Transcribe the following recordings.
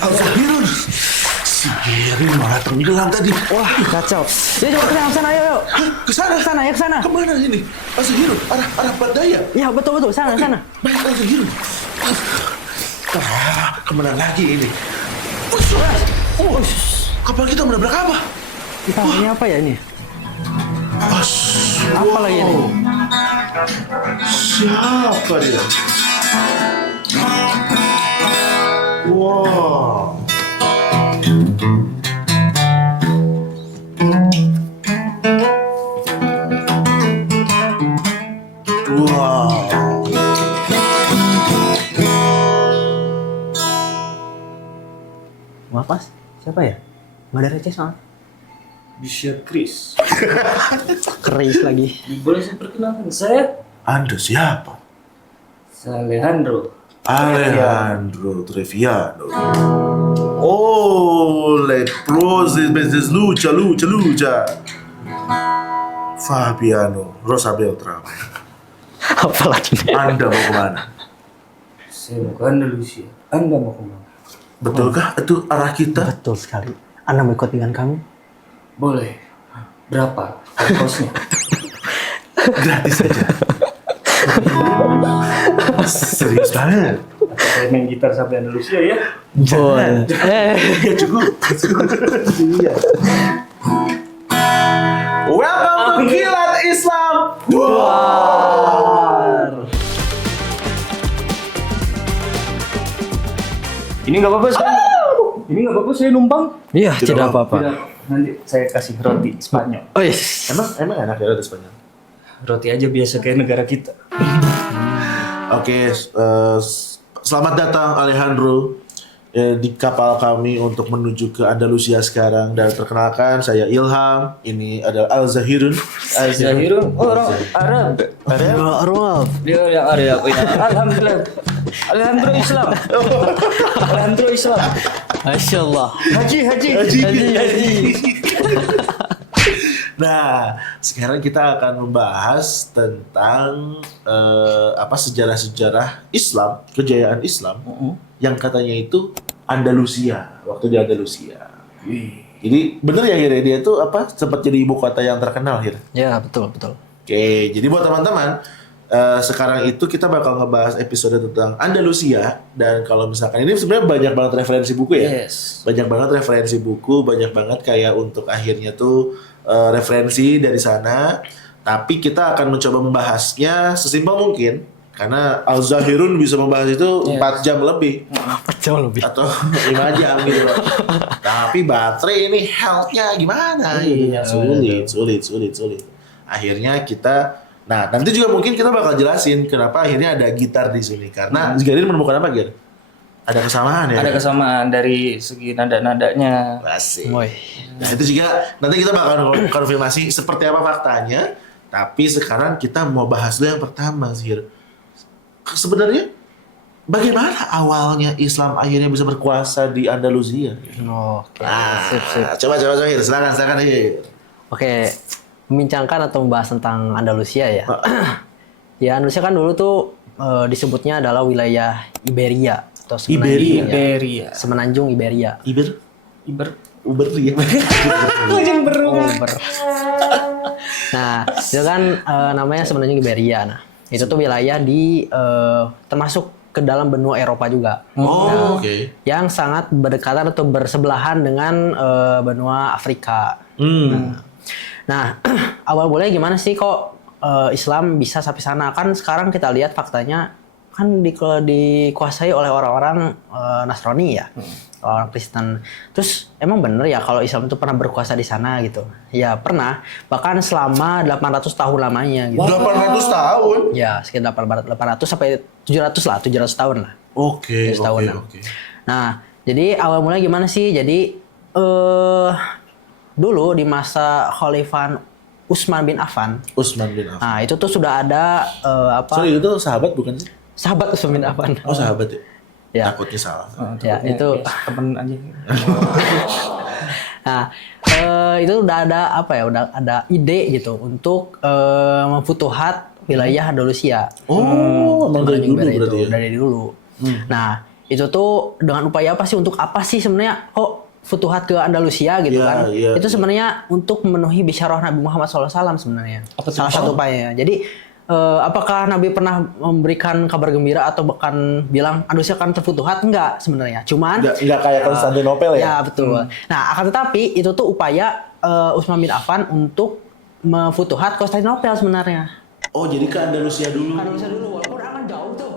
Al-Zahirun. Si Gerin malah tenggelam tadi. Wah, kacau. Ya, coba ke sana, ayo. Ke sana. Ke sana, ya ke sana. Kemana ini? Al-Zahirun, arah barat daya. Ya, betul, sana. Baik, Al-Zahirun. Kemana lagi ini? Kapal kita menabrak apa? Entah, ini apa ya ini? Apa Wow. lagi ini? Siapa dia? Wow. Wow. Wah, pas. Siapa ya? Nggak ada receh soalnya. Bisa Chris. Keris lagi. Boleh saya perkenalkan saya? Anda siapa? Saya Alejandro. Alejandro Treviano. Oh, leproso, vezes lucha. Fabiano Rosa Beltrán. Apa lagi nih? Anda mau kemana? Saya mau ke Andalusia. Anda mau kemana? Betulkah itu arah kita? Betul sekali. Anda mau ikut dengan kami? Boleh. Berapa kosnya? Gratis saja. Serius banget. Saya main gitar sampai Andalusia ya. Boleh. Ya cukup. Iya. Welcome to Kilat Islam. Ini nggak apa-apa saya. Ini nggak apa-apa saya numpang. Iya, Tidak tidak apa-apa. Tidak. Nanti saya kasih roti Spanyol. Oh, yes. Emang enak ya ada Spanyol? Roti aja biasa kayak negara kita. Oke, selamat datang Alejandro di kapal kami untuk menuju ke Andalusia sekarang. Dan perkenalkan, saya Ilham. Ini adalah Al-Zahirun. Zahirun, orang Arab. Arwah. Dia yang Arab. Ya. Alhamdulillah. Alhamdulillah Islam. Alhamdulillah Islam. Masya Allah. Haji. Nah, sekarang kita akan membahas tentang sejarah-sejarah Islam, kejayaan Islam yang katanya itu Andalusia, waktu di Andalusia. Jadi bener ya Hir, dia itu sempat jadi ibu kota yang terkenal Hir. Ya, betul. Oke, jadi buat teman-teman sekarang itu kita bakal ngebahas episode tentang Andalusia, dan kalau misalkan ini sebenarnya banyak banget referensi buku ya. Yes. Banyak banget referensi buku, banyak banget kayak untuk akhirnya tuh referensi dari sana. Tapi kita akan mencoba membahasnya sesimpel mungkin karena Al-Zahirun bisa membahas itu 4 jam lebih Jauh lebih. atau 5 jam gitu loh. Tapi baterai ini health-nya gimana? Iya, Sulit. Akhirnya kita nanti juga mungkin kita bakal jelasin kenapa akhirnya ada gitar di sini karena Garin menemukan apa Gar? Ada kesamaan ya? Ada kesamaan dari segi nada-nadanya. Asik. Woi. Nah itu juga nanti kita bakal konfirmasi seperti apa faktanya. Tapi sekarang kita mau bahas dulu yang pertama Zahir. Sebenarnya bagaimana awalnya Islam akhirnya bisa berkuasa di Andalusia? Oke. Sip. Coba Zahir, silakan Zahir. Oke, membincangkan atau membahas tentang Andalusia ya. Ya, Andalusia kan dulu tuh disebutnya adalah wilayah Iberia atau Iberia. Semenanjung Iberia. Uber ya. Uber. Nah, itu kan namanya Semenanjung Iberia. Nah, itu tuh wilayah di termasuk ke dalam benua Eropa juga. Oke. Yang sangat berdekatan atau bersebelahan dengan benua Afrika. Nah, awal mulanya gimana sih kok Islam bisa sampai sana? Kan sekarang kita lihat faktanya kan dikuasai oleh orang-orang Nasrani ya, orang Kristen. Terus emang bener ya kalau Islam itu pernah berkuasa di sana gitu? Ya pernah, bahkan selama 800 tahun lamanya gitu. 800 tahun? Ya, sekitar 800 sampai 700 tahun lah. Oke. Nah, jadi awal mulanya gimana sih? Jadi dulu di masa Khalifah Utsman bin Affan. Nah, itu tuh sudah ada Sorry, itu sahabat bukan sih? Sahabat Utsman bin Affan. Oh, sahabat ya? Ya. Takutnya salah. Ya, itu temen aja. Nah, itu udah ada udah ada ide gitu untuk memfutuhat wilayah Andalusia. Oh, emang dari dulu Iberia berarti itu, ya? dari dulu. Nah, itu tuh dengan upaya apa sih, untuk apa sih sebenarnya kok Futuhat ke Andalusia gitu Iya, kan? iya, Itu iya. sebenarnya untuk memenuhi bisyarah Nabi Muhammad SAW sebenarnya. Apa tuh? Salah satu upayanya. Jadi apakah Nabi pernah memberikan kabar gembira atau bahkan bilang Andalusia akan terfutuhat? Enggak sebenarnya. Cuman Nggak kayak Konstantinopel ya? ya betul. Nah, akan tetapi itu tuh upaya Utsman bin Affan untuk memfutuhat Konstantinopel sebenarnya. Oh, jadi ke Andalusia dulu. Kan bisa dulu, walaupun akan jauh tuh.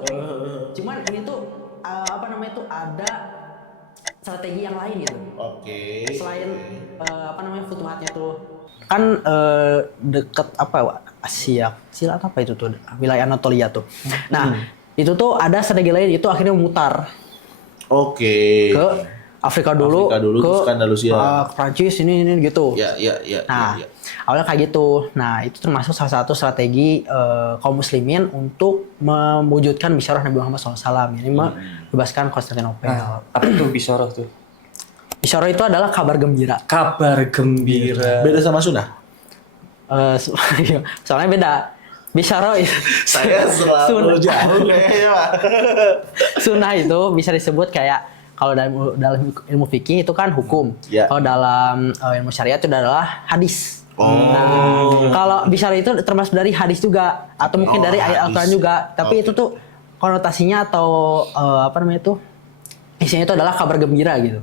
Cuman ini tuh apa namanya tuh ada strategi yang lain gitu. Oke. Selain apa namanya futuhatnya tuh kan deket apa Asia Kecil atau apa itu tuh wilayah Anatolia tuh. Nah itu tuh ada strategi lain, itu akhirnya memutar Oke. ke Afrika dulu, terus ke Andalusia. Prancis ini gitu. Ya. Nah, awalnya kayak gitu. Nah, itu termasuk salah satu strategi kaum muslimin untuk mewujudkan bisyarah Nabi Muhammad SAW, ini membebaskan Konstantinopel. Apa tuh bisyarah tuh? Bisyarah itu adalah kabar gembira. Kabar gembira. Beda sama Sunnah. Soalnya beda. Bisyarah itu Saya selalu jauh kayaknya, Pak. Sunnah itu bisa disebut kayak kalau dalam ilmu fikih itu kan hukum. Ya. Kalau dalam ilmu syariat itu adalah hadis. Oh. Nah, kalau bisyarah itu termasuk dari hadis juga atau mungkin dari ayat Al-Qur'an hadis. juga. Tapi Oke. itu tuh konotasinya atau apa namanya itu? Isinya itu adalah kabar gembira gitu.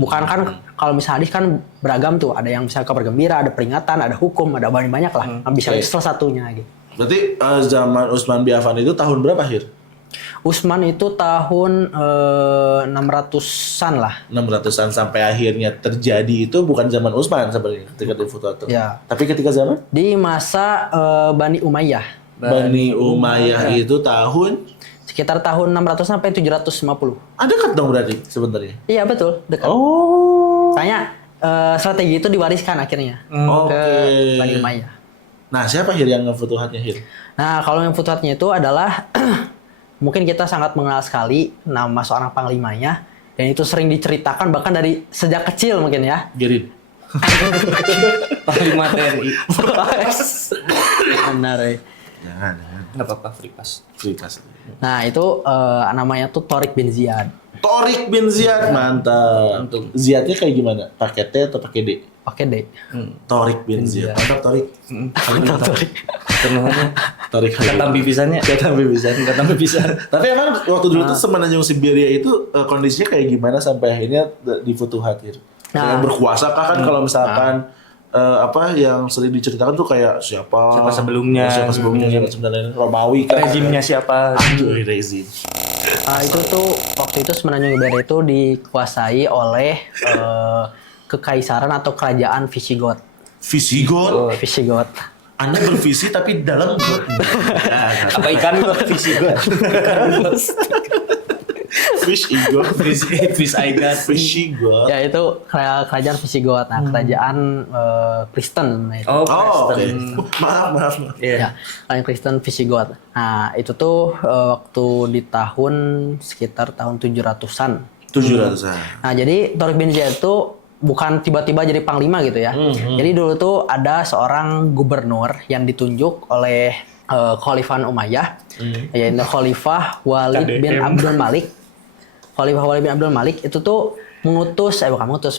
Bukan kan kalau misalnya hadis kan beragam tuh, ada yang misalnya kabar gembira, ada peringatan, ada hukum, ada banyak lah. Nah, bisyarah itu salah satunya gitu. Berarti zaman Utsman bin Affan itu tahun berapa, Hir? Utsman itu tahun 600-an lah. 600-an sampai akhirnya terjadi itu bukan zaman Utsman sebenarnya ketika di Futuhat. Ya. Tapi ketika zaman Di masa Bani Umayyah. Bani Umayyah itu tahun Sekitar tahun 600 sampai 750. dekat dong berarti sebenarnya. Iya betul, dekat. Oh. Makanya strategi itu diwariskan akhirnya Oke. ke Bani Umayyah. Nah, siapa Hir yang ngefutuhatnya, Hir? Nah, kalau yang futuhatnya itu adalah mungkin kita sangat mengenal sekali nama seorang panglimanya, dan itu sering diceritakan bahkan dari sejak kecil mungkin ya. Gerin. Panglima TNI. Benar ya. Jangan. Enggak apa-apa, free pass. Free pass. Nah, itu namanya tuh Tariq bin Ziyad. Tariq bin Ziyad, mantap. Ziyadnya kayak gimana? Pakai T atau pakai D? Oke deh. Tariq bin Ziyad. Mantap Tariq. Mantap Tariq. Sebenarnya Tariq. tampi pisannya. Tapi bisa. Tampi pisan. Tapi emang waktu dulu tuh semenanjung Siberia itu kondisinya kayak gimana sampai akhirnya di Futuhat, Hir? Yang berkuasa kah kan kalau misalkan apa yang sering diceritakan tuh kayak siapa sebelumnya. siapa sebenarnya Romawi kan, Rezimnya siapa? aduh rezim Itu tuh waktu itu semenanjung Iberia itu dikuasai oleh kekaisaran atau kerajaan Visigoth. Visigoth. Visigoth. Anda bervisi tapi dalam got. Apa ikan gue? Visi gue. Fish ego. Fish I got. Visigoth. Ya itu kerajaan Visigoth. Nah, kerajaan Kristen namanya itu. Oh, Oh, oke. Kristen. Maaf. Iya. Ya, kerajaan Kristen Visigoth. Nah, itu tuh waktu di tahun sekitar tahun 700-an. 700-an. Nah, jadi Tariq bin Ziyad itu bukan tiba-tiba jadi panglima gitu ya. Jadi dulu tuh ada seorang gubernur yang ditunjuk oleh Khalifah Umayyah, yaitu Khalifah Walid bin KDM. Abdul Malik. Khalifah Walid bin Abdul Malik itu tuh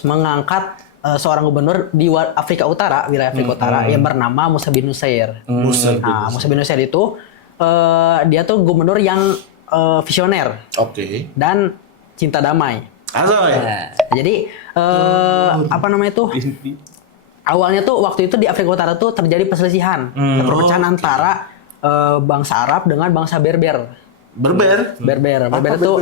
mengangkat seorang gubernur di Afrika Utara, wilayah Afrika Utara yang bernama Musa bin Nusair. Nah, Musa bin Nusair itu dia tuh gubernur yang visioner Oke. dan cinta damai. Asal ya? Nah, Jadi apa namanya itu? Awalnya tuh waktu itu di Afrika Utara tuh terjadi perselisihan, perpecahan antara bangsa Arab dengan bangsa Berber. Berber. Berber itu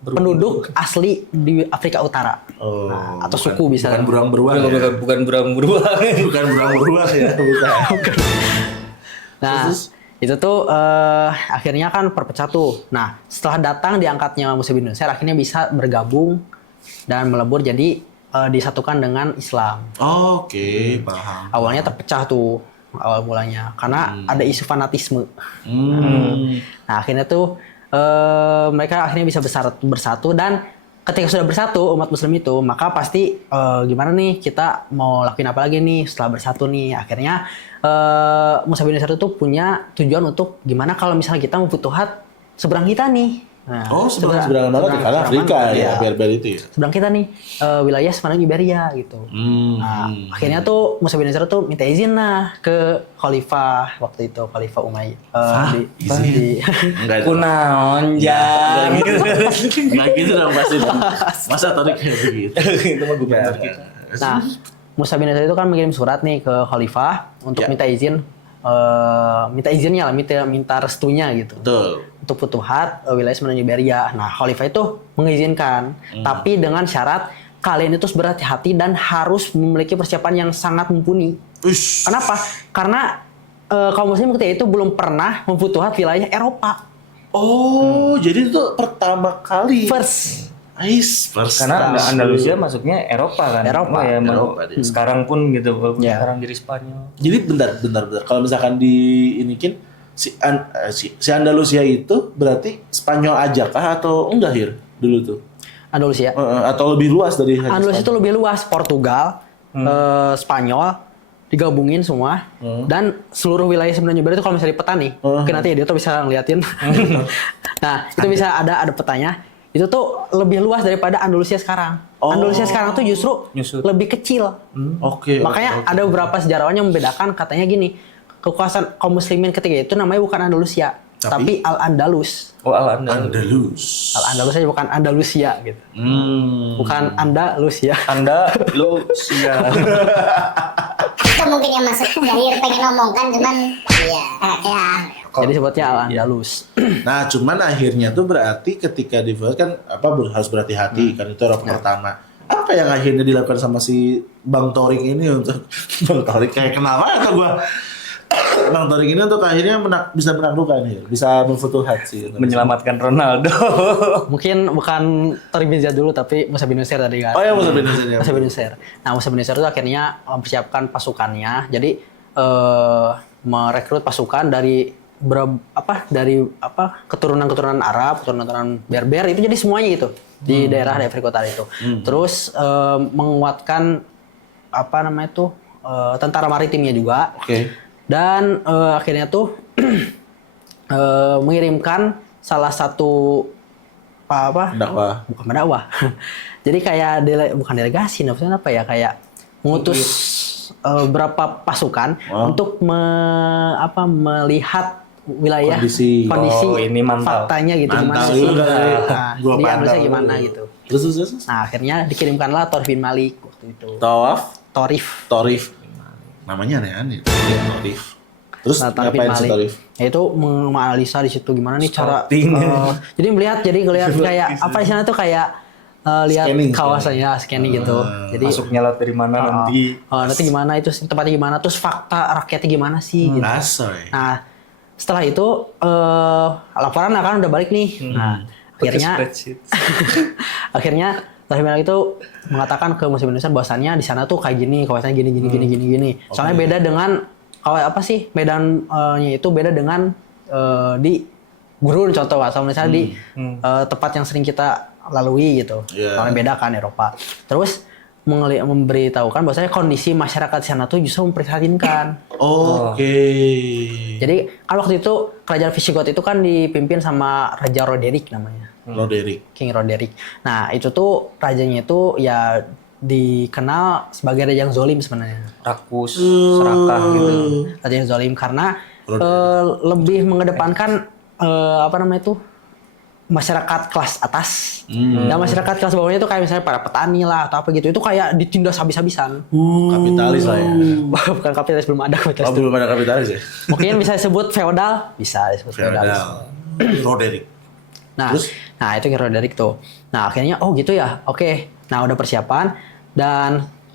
penduduk asli di Afrika Utara. Oh, Atau suku bisa. Bukan burang beruang ya? bukan beruang beruang. Bukan burang beruang ya? Bukan. Nah, itu tuh akhirnya kan perpecah tuh. Nah, setelah datang diangkatnya Musa bin Nusair, akhirnya bisa bergabung dan melebur jadi disatukan dengan Islam. Oke, paham. Awalnya terpecah tuh awal mulanya karena ada isu fanatisme. Nah, akhirnya tuh mereka akhirnya bisa bersatu, dan ketika sudah bersatu umat muslim itu, maka pasti gimana nih kita mau lakuin apa lagi nih setelah bersatu nih. Akhirnya Musa bin Nusair itu punya tujuan untuk gimana kalau misalnya kita mau futuhat seberang kita nih Nah, seberangan banget ya, karena Afrika ya, Berber itu ya. Seberang kita nih wilayah sebenarnya Iberia gitu. Nah, akhirnya tuh Musa bin Nasr tuh minta izin lah ke Khalifah waktu itu, Khalifah Umayyah Enggak. Kunaon jang. Enggak gitu dong pasti dong. Masa Torik kayak begitu? Itu mah gubernur kita. Nah, Musa bin Nasr itu kan mengirim surat nih ke Khalifah untuk minta izin, minta izinnya lah, minta restunya gitu. Betul. Untuk futuhat wilayah sebenarnya Iberia. Nah, Khalifah itu mengizinkan, tapi dengan syarat kalian itu berhati-hati dan harus memiliki persiapan yang sangat mumpuni. Ush. Kenapa? Karena kaum muslim ketika itu belum pernah memfutuhat wilayah Eropa. Oh, jadi itu pertama kali. First. Karena Andalusia masuknya Eropa kan. Eropa. Ya, Eropa dia. sekarang pun gitu, walaupun Ya. sekarang jadi Spanyol. Jadi bentar. Kalau misalkan diinikin si Andalusia itu berarti Spanyol aja kah atau enggak Hir dulu tuh? Andalusia. Atau lebih luas dari hanya Andalusia itu Spanyol? lebih luas, Portugal, Spanyol digabungin semua, dan seluruh wilayah sebenarnya Iberia itu kalau misalnya di peta nih, mungkin nanti dia tuh bisa ngeliatin. Nah, itu bisa ada petanya. Itu tuh lebih luas daripada Andalusia sekarang. Andalusia sekarang tuh justru lebih kecil. Oke. Makanya ada beberapa sejarawan yang membedakan, katanya gini, kekuasaan kaum muslimin ketika itu namanya bukan Andalusia, tapi Al-Andalus. Oh, Al-Andalus. Andalus. Al-Andalus aja bukan Andalusia gitu. Bukan Andalusia. Andalusia. Itu mungkin yang masuk Zahir pengen ngomong kan, cuman iya ya. Jadi sebutnya Al-Andalus. Nah, cuman akhirnya tuh berarti ketika dibuat kan harus berhati-hati kan itu orang pertama. Apa yang akhirnya dilakukan sama si Bang Torik ini untuk Bang Torik kayak kenal banget gua. Bang Torik ini untuk akhirnya bisa menaklukkan ya, bisa memfutuhat sih. Menyelamatkan Ronaldo. Mungkin bukan Torik bin Ziyad dulu, tapi Musa bin Nasr tadi kan. Oh ya, Musa bin Nasr ya. Musa bin Nasr. Nah, Musa bin Nasr itu akhirnya mempersiapkan pasukannya. Jadi merekrut pasukan dari keturunan-keturunan Arab, keturunan Berber itu, jadi semuanya gitu di daerah Afrika Utara itu. Terus menguatkan tentara maritimnya juga. Oke. Dan akhirnya tuh mengirimkan salah satu Dakwah. bukan mendakwah. Jadi kayak bukan delegasi, maksudnya apa ya, kayak mengutus berapa pasukan untuk melihat wilayah Kondisi. Ini mantap. faktanya gitu, gimana Mantap sih, juga. Gua di Andalusia pantau. gimana gitu. Terus. Nah, akhirnya dikirimkanlah Torif bin Malik waktu itu. Torif. Namanya aneh-aneh. Torif. Terus Nah, Torif bin ngapain si Malik. Torif? Ya, itu menganalisa di situ gimana nih cara Scouting. jadi ngelihat kayak apa istilahnya tuh, kayak lihat Scanning, kawasannya, scanning gitu. Jadi Masuknya lewat dari mana nanti. nanti gimana itu tempatnya gimana, terus fakta rakyatnya gimana sih gitu. Asoy. Nah, setelah itu laporan kan udah balik nih. Nah, akhirnya Spreadsheet. akhirnya Torif bin Malik itu mengatakan ke Musa bin Nasr bahwasannya di sana tuh kayak gini, kawasannya gini. Soalnya beda dengan medannya itu beda dengan di gurun, contoh atau misalnya di tempat yang sering kita lalui gitu. Yeah. Soalnya beda kan Eropa. Terus memberitahukan bahwasanya kondisi masyarakat di sana tuh justru memprihatinkan. Oke. Jadi kan waktu itu kerajaan Visigoth itu kan dipimpin sama Raja Roderick namanya. Roderick. King Roderick. Nah, itu tuh rajanya itu ya dikenal sebagai raja yang zolim sebenarnya. Rakus, serakah gitu. Raja yang zolim karena lebih mengedepankan masyarakat kelas atas. Dan masyarakat kelas bawahnya itu kayak misalnya para petani lah atau apa gitu. Itu kayak ditindas habis-habisan. Kapitalis lah ya. Bukan kapitalis, belum ada kapitalis. Belum ada kapitalis ya? Mungkin bisa disebut feodal, bisa disebut feodal. Roderick. Nah, itu King Roderick tuh. Nah, akhirnya gitu ya. Oke. Nah, udah persiapan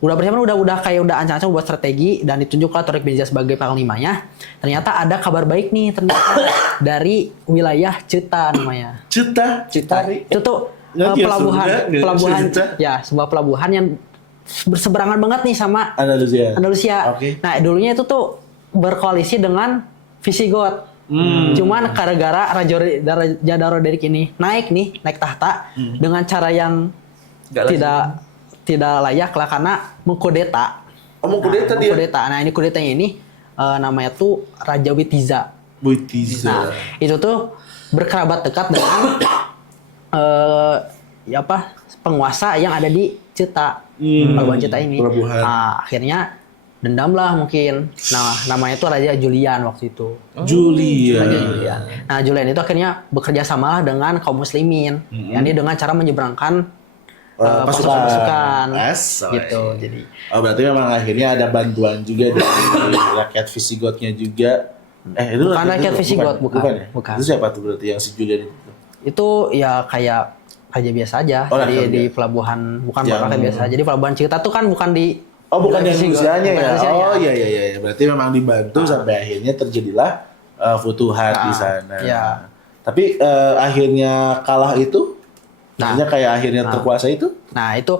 udah ancang-ancang buat strategi, dan ditunjuklah Torik bin Ziyad sebagai panglimanya. Ternyata ada kabar baik nih dari wilayah Ceuta namanya. Ceuta. Itu tuh pelabuhan ya, sebuah pelabuhan yang berseberangan banget nih sama Andalusia. Oke. Nah, dulunya itu tuh berkoalisi dengan Visigoth. Cuman gara-gara Raja Roderick ini naik tahta dengan cara yang tidak layak lah, karena mengkudeta. Mengkudeta dia. Nah, ini kudetanya ini namanya tuh Raja Witiza. Nah, itu tuh berkerabat dekat dengan ya apa penguasa yang ada di Ceuta, pelabuhan Ceuta ini. Pelabuhan. Nah, akhirnya dendam lah mungkin. Nah, namanya itu Raja Julian waktu itu. Julia. Raja Julian. Nah, Julian itu akhirnya bekerja sama dengan kaum muslimin. Yakni dengan cara menyeberangkan pasukan gitu. Jadi berarti memang akhirnya ada bantuan juga dari rakyat Visigotnya juga. Itu bukan rakyat Visigot, bukan. Ya? Itu siapa tuh berarti yang si Julian itu? Itu ya kayak raja biasa aja. Di pelabuhan, bukan rakyat biasa. Jadi pelabuhan Ceuta tuh kan bukan di bukan yang Visigot, Rusianya bukan ya. Rusianya. Iya. Berarti memang dibantu sampai akhirnya terjadilah futuhat di sana. Iya. Tapi akhirnya kalah itu, maksudnya kayak akhirnya terkuasa itu? Nah, itu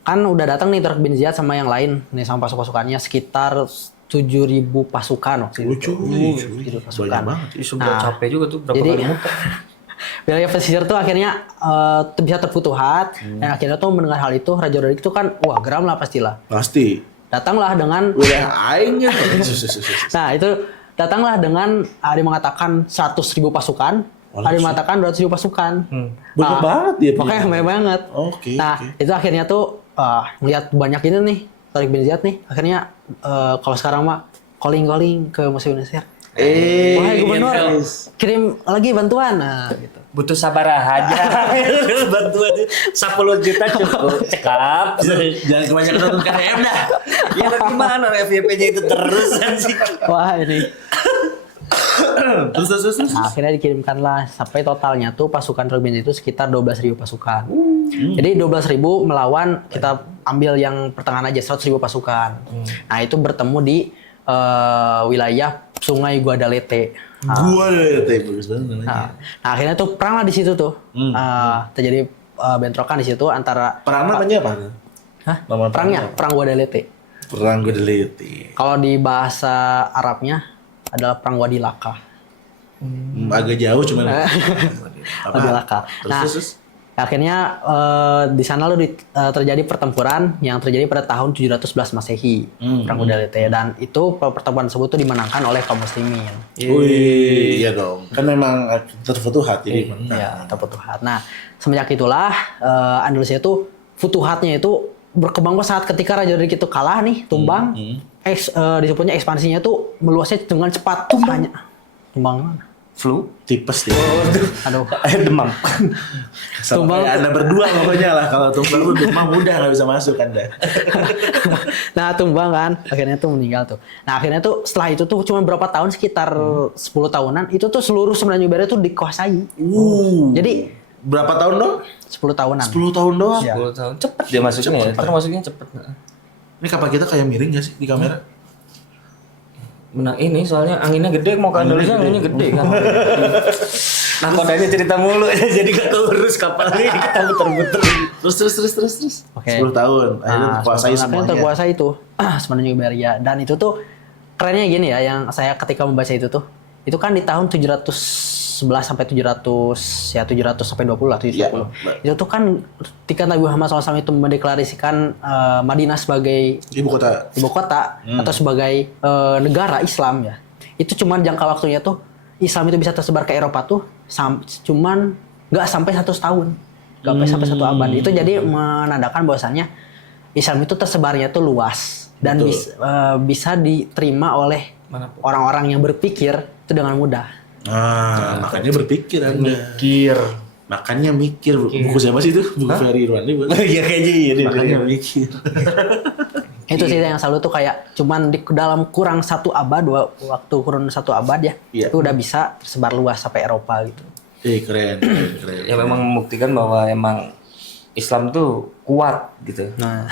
kan udah datang nih Turk bin Ziyad sama yang lain nih sama pasukannya sekitar 7.000 pasukan waktu itu. 7.000 pasukan. Banyak banget. Sudah capek juga tuh berapa Jadi kali muter. wilayah pesisir tuh akhirnya bisa terfutuhat dan akhirnya tuh mendengar hal itu Raja Roderick itu kan wah geram lah pastilah. Pasti. Datanglah dengan aingnya. nah itu datanglah dengan ada yang mengatakan 100.000 pasukan, ada yang mengatakan 200.000 pasukan. Banyak banget dia. Makanya banyak banget. Oke. Itu akhirnya tuh melihat banyak ini nih Tariq bin Ziyad nih akhirnya kalau sekarang mah calling ke Musa bin Nasir. Wahai gubernur, kirim lagi bantuan. Nah, gitu. Butuh sabar aja. Bantuan 10 juta cukup. Cekap. Jangan kebanyakan nonton KTM dah. Ya gimana FYP-nya itu terusan sih. Wah ini. Terus. Nah, akhirnya dikirimkanlah sampai totalnya tuh pasukan Tariq bin Ziyad itu sekitar 12.000 pasukan. Jadi 12.000 melawan kita ambil yang pertengahan aja 100.000 pasukan. Nah itu bertemu di wilayah Sungai Guadalete. Guadalete bagus banget. Nah, akhirnya tuh perang lah di situ tuh. Terjadi bentrokan di situ antara Perang namanya apa? Hah? Nama Perangnya Perang Guadalete. Perang Guadalete. Kalau di bahasa Arabnya adalah Perang Wadilaka. Agak jauh cuman. Wadilaka. Nah, akhirnya di sana terjadi pertempuran yang terjadi pada tahun 711 Masehi, Perang Guadalete, dan itu pertempuran tersebut tuh dimenangkan oleh kaum muslimin. Wih, iya dong. Kan memang terfutuhat jadi menang. Iya, terfutuhat. Nah, semenjak itulah Andalusia itu futuhatnya itu berkembang pesat ketika Raja Roderick itu kalah nih, tumbang. Disebutnya ekspansinya tuh meluasnya dengan cepat. Tumbang. Flu. Tipes dia. Aduh. Demam. Sama kayak Anda berdua pokoknya lah. Kalau tumbang lu demam udah nggak bisa masuk Anda. Nah tumbang kan, akhirnya tuh meninggal tuh. Nah akhirnya tuh setelah itu tuh cuma berapa tahun sekitar 10 tahunan itu tuh seluruh Semenanjung Barat tuh dikuasai. Jadi berapa tahun dong? 10 tahunan. 10 tahun doang. Iya. 10 tahun. Cepet dia masuknya ya. Termasuknya cepet. Ini kapal kita kayak miring gak sih di kamera? Menang ini soalnya anginnya gede mau ke Indonesia anginnya gede kan. Nah kodanya cerita mulu jadi gak keurus kapalnya kita muter-muter. Terus. Oke. 10 tahun. Akhirnya terkuasai akhirnya semuanya. terkuasai itu Semenanjung Iberia dan itu tuh kerennya gini ya yang saya ketika membaca itu tuh itu kan di tahun 711 sampai 700 sampai 20 lah 710. Iya. Itu tuh kan ketika Nabi Muhammad SAW itu mendeklarasikan Madinah sebagai Ibu kota. atau sebagai negara Islam ya. Itu cuman jangka waktunya tuh Islam itu bisa tersebar ke Eropa tuh cuman nggak sampai 100 tahun. Nggak sampai 1 abad. Itu jadi menandakan bahwasannya Islam itu tersebarnya tuh luas dan bisa diterima oleh orang-orang yang berpikir itu dengan mudah. Makanya berpikir Anda. Makanya mikir. Buku siapa sih itu? Buku Ferry Irwandi buat. Iya kayaknya iya deh. Makanya mikir. Itu sih yang selalu tuh kayak cuman di dalam kurang 1 abad, waktu kurun 1 abad ya, Iya. itu udah bisa tersebar luas sampai Eropa gitu. Keren. Ya memang membuktikan bahwa emang Islam tuh kuat gitu. Nah,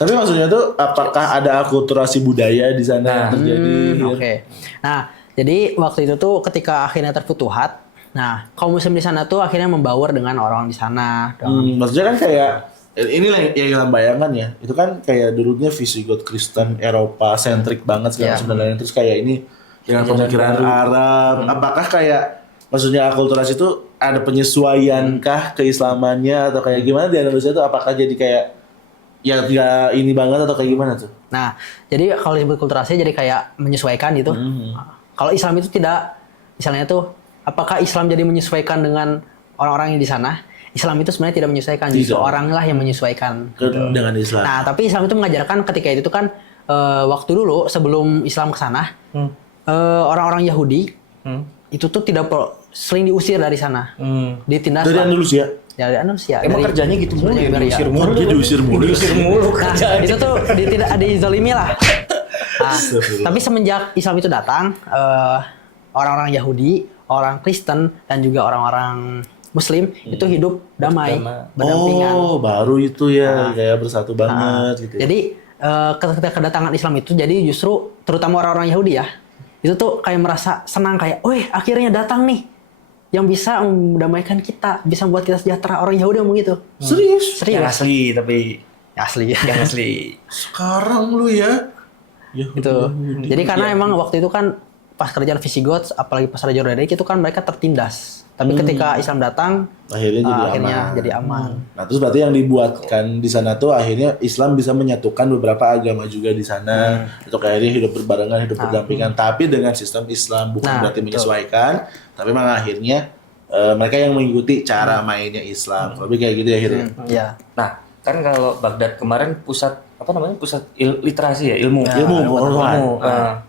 Tapi maksudnya tuh apakah ada akulturasi budaya di sana yang terjadi? oke. Nah, jadi waktu itu tuh ketika akhirnya terfutuhat, nah kaum muslim di sana tuh akhirnya membaur dengan orang di sana. Maksudnya kan kayak inilah yang dalam bayangan ya. Itu kan kayak dulunya Visigot Kristen Eropa sentrik banget segala sebenarnya. Terus kayak ini dengan pemikiran Arab. Apakah kayak maksudnya akulturasi itu ada penyesuaiankah keislamannya atau kayak gimana di Indonesia itu apakah jadi kayak ya nggak ini banget atau kayak gimana tuh? Nah, jadi kalau disebut kulturasi jadi kayak menyesuaikan gitu. Kalau Islam itu tidak, misalnya tuh, apakah Islam jadi menyesuaikan dengan orang-orang yang di sana? Islam itu sebenarnya tidak menyesuaikan, justru Tidak. orang lah yang menyesuaikan. Dengan Islam. Nah, tapi Islam itu mengajarkan ketika itu kan waktu dulu sebelum Islam ke sana, orang-orang Yahudi itu tuh sering diusir dari sana, ditindas Dari lah. Andalusia. Dari Andalusia. Emang dari- kerjanya gitu mulu ya, Iberia. diusir mulu. Dia diusir mulu. Diusir mulu Nah, kerjaan. itu tuh tidak ada dizalimi lah. Nah, tapi semenjak Islam itu datang, orang-orang Yahudi, orang Kristen, dan juga orang-orang Muslim itu hidup damai, berdampingan. Oh, baru itu ya kayak bersatu banget gitu. Ya. Jadi ketika kedatangan Islam itu, jadi justru terutama orang-orang Yahudi ya, itu tuh kayak merasa senang kayak, wih akhirnya datang nih yang bisa mendamaikan kita, bisa membuat kita sejahtera. Orang Yahudi ngomong gitu. Serius? Yang Serius. asli tapi Asli. yang asli. Sekarang lu ya. Yahudi, Itu. Yahudi. Jadi karena emang waktu itu kan pas kerajaan Visigoth, apalagi pas Raja Roderick itu kan mereka tertindas. Tapi ketika Islam datang, akhirnya jadi aman. Nah, terus berarti yang dibuatkan di sana tuh akhirnya Islam bisa menyatukan beberapa agama juga di sana. Untuk akhirnya hidup berbarengan, hidup berdampingan, tapi dengan sistem Islam, bukan Nah, berarti betul. menyesuaikan, tapi memang akhirnya mereka yang mengikuti cara mainnya Islam. Lebih kayak gitu ya akhirnya. Ya. Nah, kan kalau Baghdad kemarin pusat apa namanya? Pusat literasi ya, ilmu. Ilmu pengetahuan.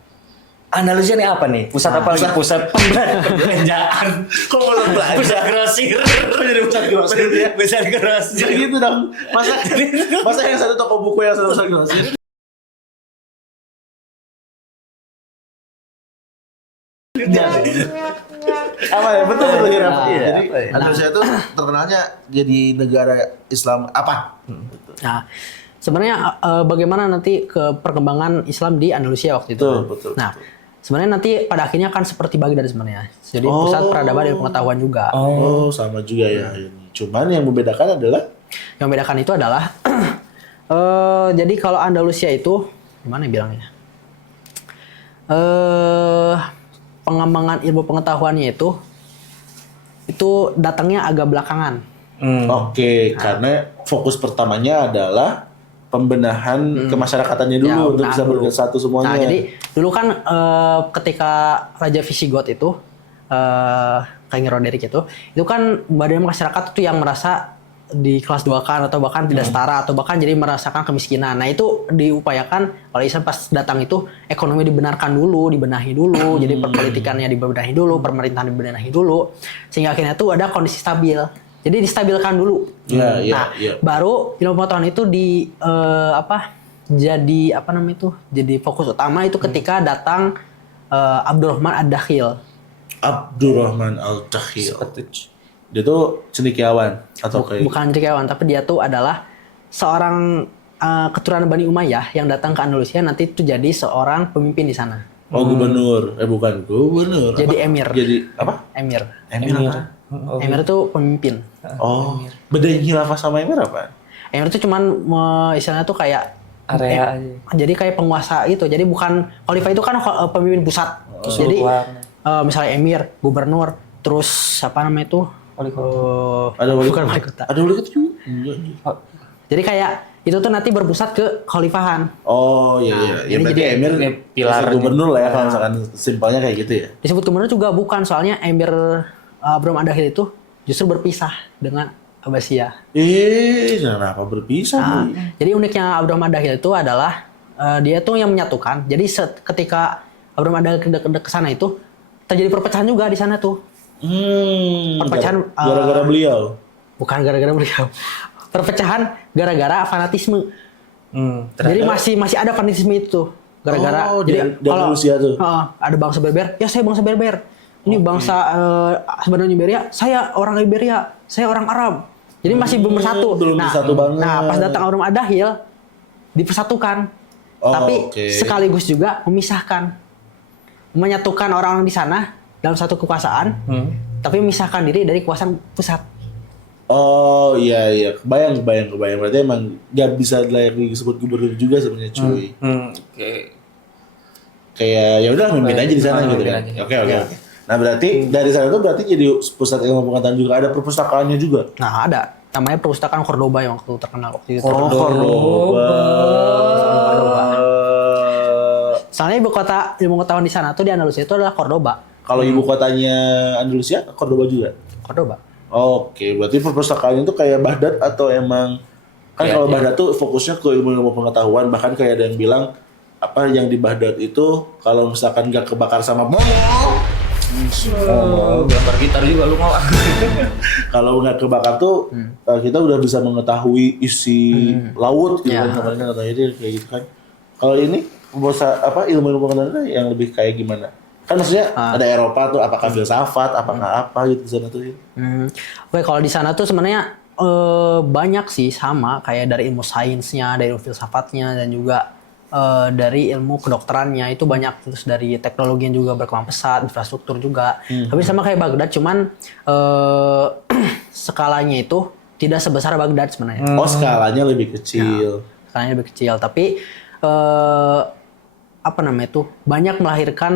Andalusia nih apa nih? Pusat apa lagi? Pusat pembelanjaan. Kok mau belajar? Pusat grosir. Jadi pusat grosir ya? Pusat grosir. Jadi gitu dong. Masa yang satu toko buku yang satu pusat grosir? Apa ya? Betul betul kira apa? Iya, Jadi apa ya? Indonesia itu terkenalnya jadi negara Islam apa? Nah, sebenarnya bagaimana nanti ke perkembangan Islam di Andalusia waktu itu? Betul, betul, Nah, sebenarnya nanti pada akhirnya akan seperti Baghdad sebenarnya. Jadi pusat peradaban dan pengetahuan juga. Oh, sama juga ya ini. Cuman yang membedakan adalah Yang membedakan itu adalah jadi kalau Andalusia itu gimana ya bilangnya? Pengembangan ilmu pengetahuannya itu datangnya agak belakangan. oke, karena fokus pertamanya adalah pembenahan kemasyarakatan dulu Ya, untuk benar bisa dulu. bersatu semuanya. Nah, jadi dulu kan ketika Raja Visigoth itu King Roderick itu kan badan masyarakat itu yang merasa di kelas 2 kan atau bahkan tidak setara atau bahkan jadi merasakan kemiskinan. Nah, itu diupayakan oleh Islam pas datang itu ekonomi dibenarkan dulu, dibenahi dulu, jadi perpolitikannya dibenahi dulu, pemerintahan dibenahi dulu sehingga akhirnya tuh ada kondisi stabil. Jadi distabilkan dulu. Iya, iya, Nah, iya. baru ilmu pengetahuan itu jadi apa namanya itu? Jadi fokus utama itu ketika datang Abdurrahman Ad-Dakhil. Abdurrahman Al-Dakhil. Dia tuh cendekiawan atau kayak Bukan cendekiawan, tapi dia tuh adalah seorang keturunan Bani Umayyah yang datang ke Andalusia nanti itu jadi seorang pemimpin di sana. oh gubernur, bukan gubernur. Jadi apa? emir. Jadi apa? Emir. Emir apa? Emir itu pemimpin. Oh, bedain khilafah sama emir apa? Emir itu cuman istilahnya tuh kayak Area aja. jadi kayak penguasa gitu. Jadi bukan khalifah itu kan pemimpin pusat. Jadi misalnya emir, gubernur, terus apa namanya itu? Ada wali Bukan wali kota. Ada wali kota juga? Iya. Jadi kayak itu tuh nanti berpusat ke khalifahan. Oh iya iya. Ya ini berarti jadi emir pilar gubernur lah ya kalau misalkan simpelnya kayak gitu ya. Disebut gubernur juga bukan, soalnya emir Abdurrahman Ad-Dakhil itu justru berpisah dengan Abbasiyah. Kenapa berpisah? Bu? Jadi uniknya Abdurrahman Ad-Dakhil itu adalah dia tuh yang menyatukan. Jadi ketika Abdurrahman Ad-Dakhil ke sana itu terjadi perpecahan juga di sana tuh. Perpecahan gara-gara beliau. bukan gara-gara beliau. Perpecahan gara-gara fanatisme. Jadi masih ada fanatisme itu gara-gara Oh, jadi di Andalusia tuh. ada bangsa Berber, ya saya bangsa Berber. Ini bangsa sebenarnya Iberia, saya orang Iberia, saya orang Arab. Jadi masih belum bersatu. belum bersatu banget. Nah, pas datang Abdurrahman Ad-Dakhil dipersatukan. Tapi oke. sekaligus juga memisahkan. Menyatukan orang-orang di sana dalam satu kekuasaan, tapi memisahkan diri dari kekuasaan pusat. Oh iya iya, kebayang. Berarti emang gak bisa layak disebut gubernur juga sebenarnya cuy. Oke. Kayak ya udah mimpin aja di sana gitu Mimpin kan. aja. Oke. Nah berarti dari sana tuh berarti jadi pusat ilmu pengetahuan juga, ada perpustakaannya juga. Nah, ada namanya perpustakaan Cordoba yang waktu terkenal waktu itu. Oh, Cordoba. Soalnya ibu kota ilmu pengetahuan di sana tuh di Andalusia itu adalah Cordoba. Kalau ibu kotanya Andalusia, Cordoba juga. Cordoba. Oke, berarti perpustakaan itu kayak Baghdad atau emang kan Iya, kalau iya. Baghdad tuh fokusnya ke ilmu-ilmu pengetahuan, bahkan kayak ada yang bilang apa yang di Baghdad itu kalau misalkan nggak kebakar sama bom, Oh, gambar gitar juga lu mau. kalau nggak kebakar tuh kita udah bisa mengetahui isi laut gitu Ya. kan, kemarin katanya dia kayak gitu kan. Kalau ini apa ilmu-ilmu pengetahuan yang lebih kayak gimana? Kan maksudnya ada Eropa tuh apakah filsafat, apakah apa gitu di sana tuh. Oke, kalau di sana tuh sebenarnya banyak sih sama kayak dari ilmu sainsnya, dari ilmu filsafatnya dan juga dari ilmu kedokterannya itu banyak, terus dari teknologi yang juga berkembang pesat, infrastruktur juga. Tapi sama kayak Baghdad, cuman skalanya itu tidak sebesar Baghdad sebenarnya. Oh, skalanya lebih kecil. Skalanya lebih kecil, tapi apa namanya itu banyak melahirkan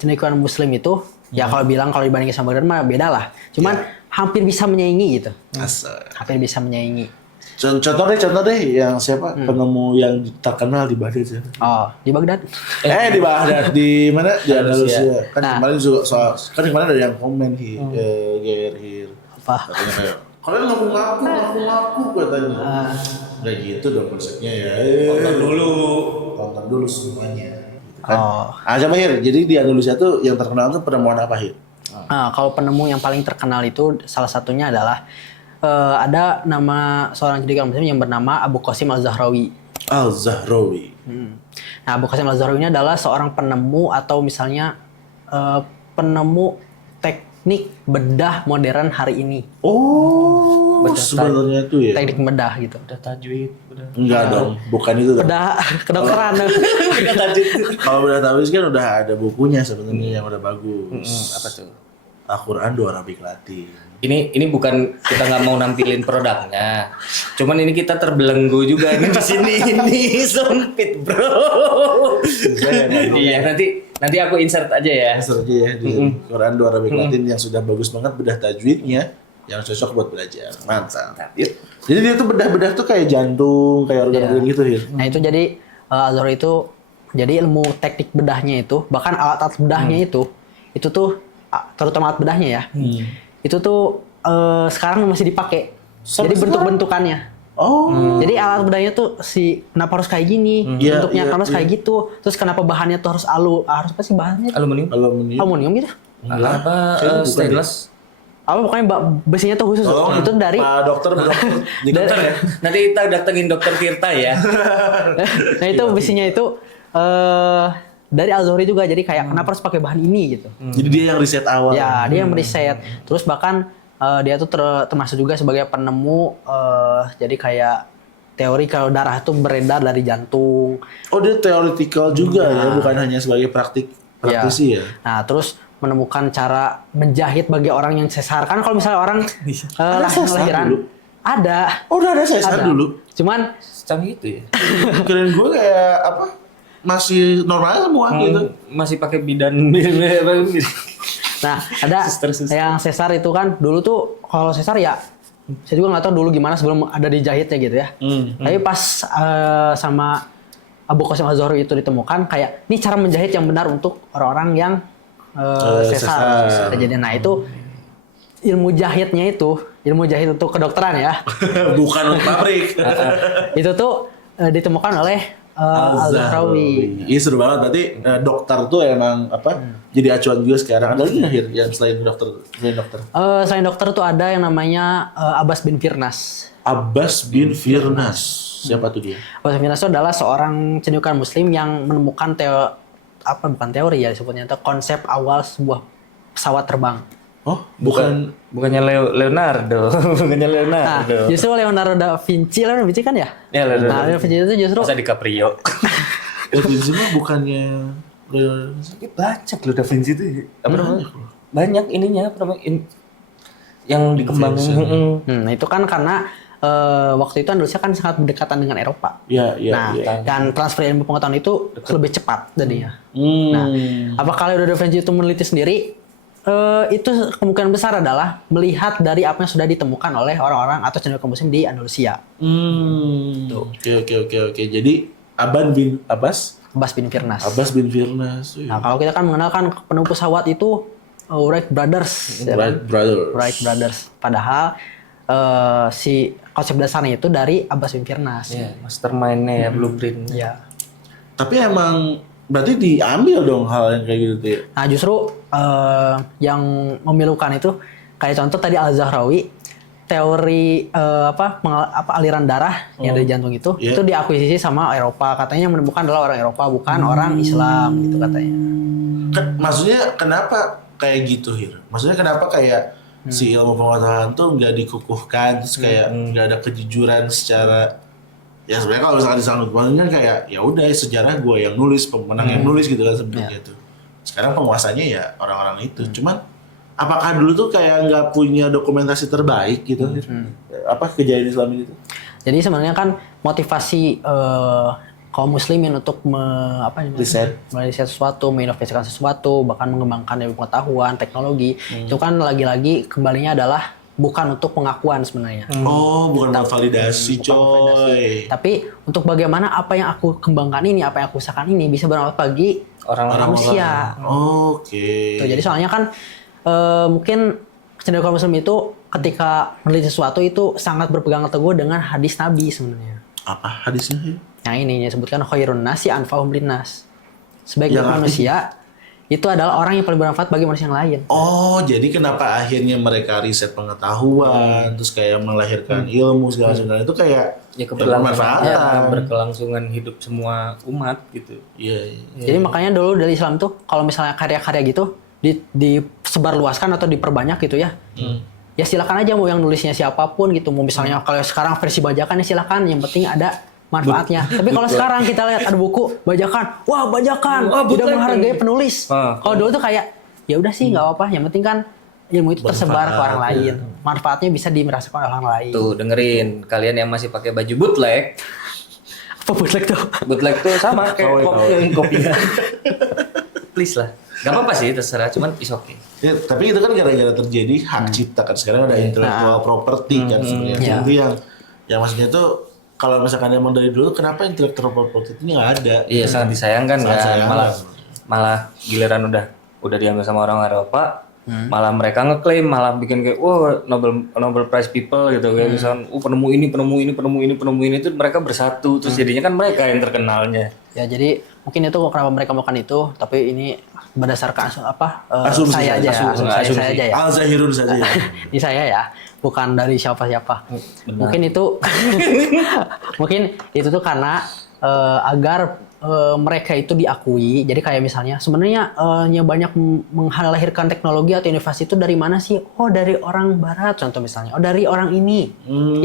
cendekiawan Muslim itu. Ya kalau dibandingin sama Baghdad mah beda lah. Cuman hampir bisa menyaingi gitu. Asal. Hampir bisa menyaingi. Contoh deh yang siapa penemu yang terkenal di Baghdad siapa? Oh, di Baghdad. Di Baghdad di mana? Di Andalusia. Kan Nah. kemarin juga soal kan kemarin ada yang komen Gerhir. Apa? Katanya kayak kalian ngaku katanya. Nggak gitu dong konsepnya ya. Tonton dulu semuanya. Gitu kan. Oh. Coba Hir, jadi di Andalusia tuh yang terkenal tuh penemuan apa Hir? Nah, kalau penemu yang paling terkenal itu salah satunya adalah ada nama seorang cendekiawan Muslim yang bernama Abu Qasim Al-Zahrawi. Al-Zahrawi. Nah, Abu Qasim Al-Zahrawi ini adalah seorang penemu atau misalnya penemu teknik bedah modern hari ini. Oh, sebenarnya tuh ya. Teknik bedah gitu. Udah tajwid, udah. Enggak dong, bukan itu dong. Bedah kedokteran. Kalau udah tahu kan udah ada bukunya sebenarnya yang udah bagus. Apa tuh? Al-Quran 2 Arabik Latin. Ini bukan kita nggak mau nampilin produknya, cuman ini kita terbelenggu juga ini di sini ini sempit bro. Iya nanti aku insert aja ya. Asal aja ya di Quran 2 Arabik Latin yang sudah bagus banget bedah tajwidnya yang cocok buat belajar. Mantap. Yuk. Jadi dia tuh bedah-bedah tuh kayak jantung, kayak organ-organ gitu ya. Nah, itu jadi Al-Zahrawi itu jadi ilmu teknik bedahnya itu, bahkan alat-alat bedahnya itu tuh terutama alat bedahnya ya. Itu tuh sekarang masih dipakai. Jadi bentuk-bentukannya. Oh. Jadi alat bedahnya tuh kenapa harus kayak gini, Iya, bentuknya iya, kenapa harus iya. kayak gitu, terus kenapa bahannya tuh harus harus apa sih bahannya? Aluminium. Aluminium. Aluminium gitu. Apa Kayaknya bukan stainless? Apa pokoknya besinya tuh khusus. Itu dari Pak dokter. Di dokter ya. Nanti kita datengin dokter Tirta ya. nah itu besinya itu dari Al-Zahrawi juga, jadi kayak kenapa harus pakai bahan ini gitu. Jadi dia yang riset awal. Ya, dia yang meriset. Terus bahkan dia tuh termasuk juga sebagai penemu jadi kayak teori kalau darah itu beredar dari jantung. Oh, dia theoretical juga ya, bukan hanya sebagai praktisi ya. Nah, terus menemukan cara menjahit bagi orang yang sesar. Kan kalau misalnya orang sesar lahiran dulu? ada. Oh, udah ada sesar Ada. dulu. Cuman Secanggih itu ya. Kirain gue kayak apa? Masih normal semua gitu. Masih pakai bidan. nah, ada Suster. yang sesar itu kan dulu tuh kalau sesar ya saya juga nggak tahu dulu gimana sebelum ada dijahitnya gitu ya. Tapi pas sama Abu Qasim Al-Zahrawi itu ditemukan kayak ini cara menjahit yang benar untuk orang-orang yang sesar. Sesar. Jadi nah itu ilmu jahit untuk kedokteran ya. Bukan untuk pabrik. Itu tuh ditemukan oleh Al-Zahrawi. Iya seru banget. Berarti dokter tuh emang apa? Jadi acuan juga sekarang. Ada lagi nggak Hir, yang selain dokter? Selain dokter tuh ada yang namanya Abbas bin Firnas. Abbas bin Firnas. Siapa tuh dia? Abbas bin Firnas itu adalah seorang cendekiawan Muslim yang menemukan bukan teori ya disebutnya, itu konsep awal sebuah pesawat terbang. Oh, bukannya Leonardo. Bukannya Nah, Leonardo. justru Leonardo da Vinci kan ya? Ya, Leonardo. Nah, Leonardo da Vinci itu justru Masa DiCaprio. Da Vinci mah bukannya Banyak loh Da Vinci itu. Apa namanya? Banyak ininya apa namanya? Yang dikembangin. itu kan karena waktu itu Indonesia kan sangat berdekatan dengan Eropa. Iya, Nah, dan transfer ilmu pengetahuan itu lebih cepat jadinya. Hmm. Nah, apakah Leonardo da Vinci itu meneliti sendiri? Itu kemungkinan besar adalah melihat dari apa yang sudah ditemukan oleh orang-orang atau cendekiawan Muslim di Andalusia. Oke. Jadi Abbas Abbas bin Firnas. bin Firnas. Nah, kalau kita kan mengenalkan penemu pesawat itu Wright Brothers. Ya kan? Wright Brothers. Wright Brothers. Padahal si konsep dasarnya itu dari Abbas bin Firnas. Iya, mastermind-nya ya, blueprint. Ya. Tapi emang berarti diambil dong hal yang kayak gitu tuh ya? Nah justru yang memilukan itu kayak contoh tadi Al-Zahrawi teori aliran darah yang dari jantung itu diakuisisi sama Eropa, katanya yang menemukan adalah orang Eropa bukan orang Islam gitu katanya. Maksudnya kenapa kayak gitu Hir? Maksudnya kenapa kayak si ilmu pengetahuan tuh nggak dikukuhkan terus kayak nggak ada kejujuran secara ya sebenarnya kalau misalkan disangkut pautnya kayak ya udah sejarah gue yang nulis pemenang yang nulis gitu kan sebenarnya tuh. Sekarang penguasanya ya orang-orang itu. Cuman apakah dulu tuh kayak nggak punya dokumentasi terbaik gitu? Apa kejadian Islam itu? Jadi sebenarnya kan motivasi kaum muslimin untuk Riset sesuatu, menginovasikan sesuatu, bahkan mengembangkan ilmu pengetahuan, teknologi, itu kan lagi-lagi kembalinya adalah bukan untuk pengakuan sebenarnya. Oh, bukan validasi, coy. Tapi untuk bagaimana apa yang aku kembangkan ini, apa yang aku usahakan ini bisa bermanfaat bagi orang manusia. Oke. Tuh, jadi soalnya kan mungkin cenderung muslim itu ketika meneliti sesuatu itu sangat berpegang teguh dengan hadis Nabi sebenarnya. Apa hadisnya? Yang ini disebutkan khairun nasi anfa'uhum linnas. Sebaik manusia itu adalah orang yang paling bermanfaat bagi manusia yang lain. Oh, jadi kenapa akhirnya mereka riset pengetahuan, terus kayak melahirkan ilmu segala macam itu kayak Ya bermanfaatan. berkelangsungan hidup semua umat gitu. Iya. Jadi makanya dulu dari Islam tuh kalau misalnya karya-karya gitu disebarluaskan atau diperbanyak gitu ya. Ya silakan aja mau yang nulisnya siapapun gitu. Mau misalnya kalau sekarang versi bajakan ya silakan, yang penting ada manfaatnya. Tapi kalau sekarang kita lihat ada buku bajakan, wah bajakan, tidak menghargai penulis. Kalau dulu tuh kayak ya udah sih nggak apa-apa, yang penting kan ilmu itu tersebar ke orang lain. Manfaatnya bisa dirasakan oleh orang lain. Tuh dengerin, kalian yang masih pakai baju bootleg. Apa bootleg tuh? Bootleg tuh sama kayak kopi. Please lah. Gak apa-apa sih, terserah, cuman is okay. Ya, tapi itu kan gara-gara terjadi hak cipta kan. Sekarang ada intellectual property kan sebenarnya. Itu yang maksudnya tuh kalau misalkan emang dari dulu kenapa intellectual property ini nggak ada? Iya, sangat disayangkan Sangat kan. sayangkan. Malah giliran udah diambil sama orang Eropa, malah mereka ngeklaim, malah bikin kayak Nobel Prize people gitu kayak misalkan penemu ini tuh mereka bersatu terus jadinya kan mereka yang terkenalnya. Ya jadi mungkin itu kenapa mereka melakukan itu, tapi ini berdasarkan Asumsi saya aja ya. Al-Zahirun saja ya. Ini saya ya, bukan dari siapa-siapa. Mungkin itu mungkin itu tuh karena agar mereka itu diakui. Jadi kayak misalnya sebenarnya yang banyak melahirkan teknologi atau inovasi itu dari mana sih? Oh dari orang barat contoh misalnya. Oh dari orang ini.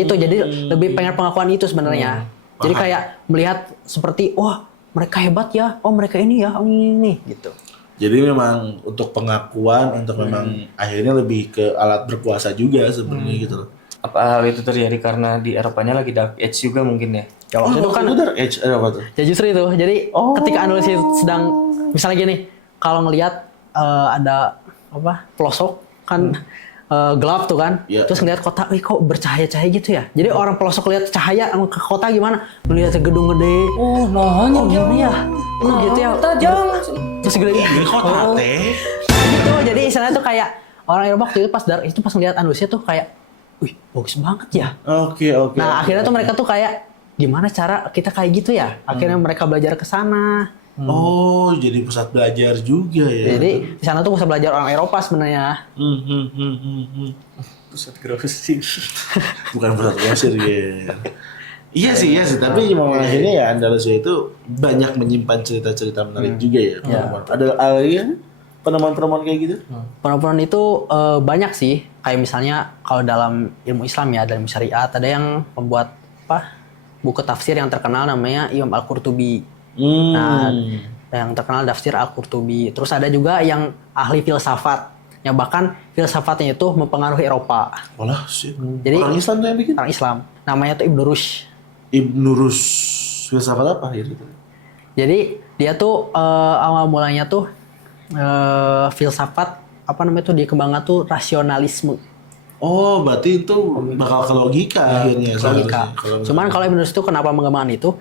Itu jadi lebih pengen pengakuan itu sebenarnya. Jadi kayak melihat seperti wah mereka hebat ya. Oh mereka ini ya. Oh ini gitu. Jadi memang untuk pengakuan, untuk memang akhirnya lebih ke alat berkuasa juga sebenarnya gitu loh. Apa hal itu terjadi karena di Eropanya lagi dark age juga mungkin ya? Ya waktu itu kan Dark Age apa tuh? ya justru itu. Jadi ketika analisis sedang misalnya gini, kalau ngelihat ada pelosok kan gelap tuh kan, terus ngelihat kota, kok bercahaya-cahaya gitu ya. Jadi orang pelosok lihat cahaya ke kota gimana? Melihat gedung gede. Oh gini ya. Gitu ya. Terus gede Ini kota teh. gitu. Jadi istilahnya tuh kayak orang Eropa waktu itu pas ngelihat analisisnya tuh kayak, wih bagus banget ya. Oke. Nah akhirnya tuh mereka tuh kayak gimana cara kita kayak gitu ya? Akhirnya mereka belajar ke sana. Oh, jadi pusat belajar juga ya. Jadi di sana tuh pusat belajar orang Eropa sebenarnya. Pusat grosir. Bukan pusat grosir ya. Iya sih, tapi memang akhirnya ya Andalusia itu banyak menyimpan cerita-cerita menarik juga ya. Ada lagi penemuan-penemuan kayak gitu? Penemuan itu banyak sih. Kayak misalnya kalau dalam ilmu Islam ya, dalam syariat ada yang membuat buku tafsir yang terkenal namanya Imam Al-Qurtubi. Nah, yang terkenal tafsir Al-Qurtubi. Terus ada juga yang ahli filsafat, yang bahkan filsafatnya itu mempengaruhi Eropa. Walah sih. Jadi orang Islam tuh yang bikin? Orang Islam. Namanya tuh Ibnu Rushd. Ibnu Rushd. Filsafat apa gitu? Jadi dia tuh awal mulanya tuh filsafat dikembangkan tuh rasionalisme. Oh, berarti itu bakal ke logika akhirnya. Logika. Cuman kalau Ibnu Rushd itu kenapa mengembangkan itu?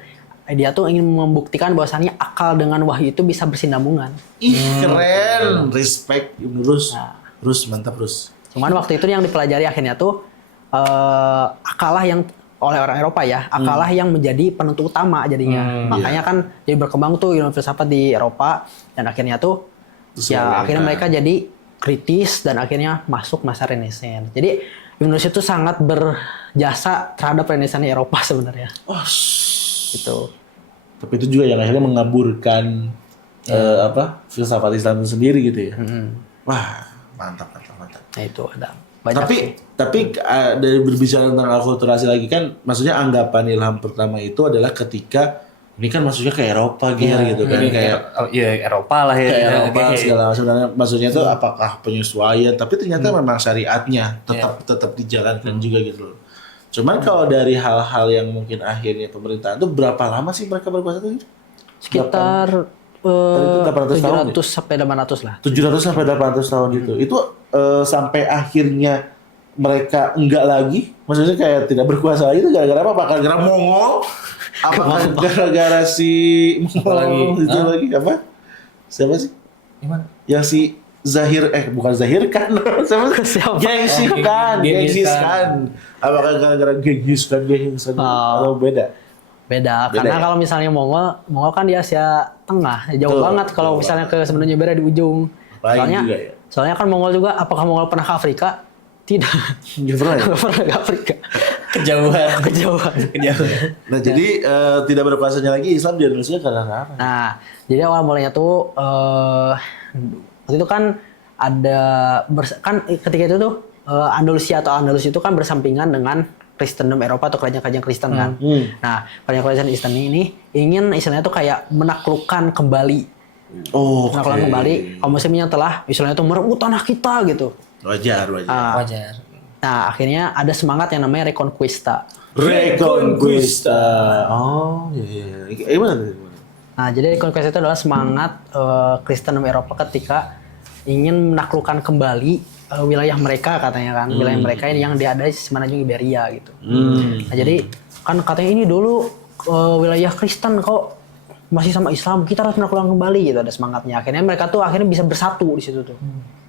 dia tuh ingin membuktikan bahwasannya akal dengan wahyu itu bisa bersinambungan. Ih, keren. Respect Ibnu Rus. Nah. Rus, mantap Rus. Cuman waktu itu yang dipelajari akhirnya tuh akalah yang oleh orang Eropa ya, akalah yang menjadi penentu utama jadinya. Makanya kan jadi berkembang tuh ilmu filsafat di Eropa dan akhirnya tuh Terus akhirnya mereka jadi kritis dan akhirnya masuk masa Renaissance. Jadi Ibn Rushd itu sangat berjasa terhadap Renaissance Eropa sebenarnya. Oh, Gitu. tapi itu juga yang akhirnya mengaburkan filsafat Islam itu sendiri gitu ya. Wah, mantap. Nah itu ada banyak. Tapi dari berbicara tentang akulturasi lagi kan, maksudnya anggapan ilham pertama itu adalah ketika ini kan maksudnya ke Eropa gitu kan, kayak Eropa lah ya. kayak Eropa segala sebenarnya maksudnya itu apakah penyesuaian, tapi ternyata memang syariatnya tetap dijalankan juga gitu loh. Cuman kalau dari hal-hal yang mungkin akhirnya pemerintahan itu berapa lama sih mereka berkuasa tuh? sekitar Tadi itu 800 tahun 700 sampai 800 lah. 700 sampai 800 tahun gitu. Itu sampai akhirnya mereka enggak lagi, maksudnya kayak tidak berkuasa lagi itu gara-gara apa? Apakah gara-gara Mongol? Apakah gara-gara si Mongol itu lagi apa? Siapa sih? Gimana? Yang si Zahir bukan Zahir kan? Siapa? Siapa? Genghis Khan. Genghis Khan. Apakah gara-gara Genghis Khan atau beda? Beda, karena ya? kalau misalnya Mongol kan di Asia Tengah, jauh Betul, banget kalau jauh misalnya ke sebenarnya berada di ujung. Lain juga ya? Soalnya kan Mongol juga, apakah Mongol pernah ke Afrika? Tidak. Nggak pernah ya? Nggak pernah ke Afrika. Kejauhan. Kejauhan. Nah jadi tidak berkuasanya lagi Islam di Indonesia karena apa? Nah, jadi awal mulanya tuh waktu itu kan ada kan ketika itu tuh Andalusia atau Andalus itu kan bersampingan dengan Kristendom Eropa atau kerajaan-kerajaan Kristen kan. Nah, kerajaan-kerajaan Kristen ini ingin istilahnya tuh kayak menaklukkan kembali. Menaklukkan kembali kaum muslimin yang telah istilahnya tuh merebut tanah kita gitu. Wajar. Wajar. Nah, akhirnya ada semangat yang namanya Reconquista. Reconquista. Oh, iya. Gimana? Nah, jadi Reconquista itu adalah semangat Kristendom Eropa ketika ingin menaklukkan kembali wilayah mereka katanya kan, wilayah mereka yang ada di semenanjung Iberia gitu. Nah, jadi kan katanya ini dulu wilayah Kristen kok masih sama Islam, kita harus menaklukkan kembali gitu, ada semangatnya. Akhirnya mereka tuh akhirnya bisa bersatu di situ tuh.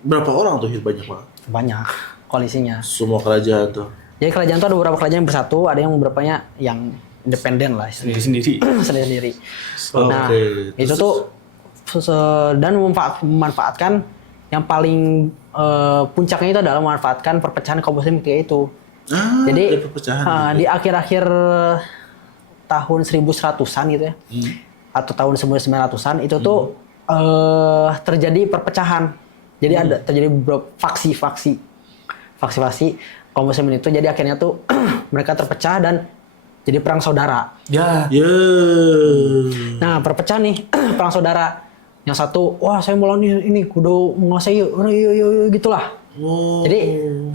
Berapa orang tuh banyak banget? Banyak koalisinya. Semua kerajaan tuh. Jadi kerajaan tuh ada beberapa kerajaan yang bersatu, ada yang beberapanya yang independen lah Sendiri-sendiri. sendiri. Nah, itu tuh dan memanfaatkan yang paling puncaknya itu adalah memanfaatkan perpecahan kaum muslim ketika itu. Jadi di akhir-akhir tahun 1100-an gitu ya, atau tahun 1900-an itu tuh terjadi perpecahan. Jadi ada terjadi beberapa faksi kaum muslimin itu. Jadi akhirnya tuh mereka terpecah dan jadi perang saudara. Nah, perpecahan nih perang saudara. Yang satu, wah saya mau ini kudu menguasai yuk gitulah. Jadi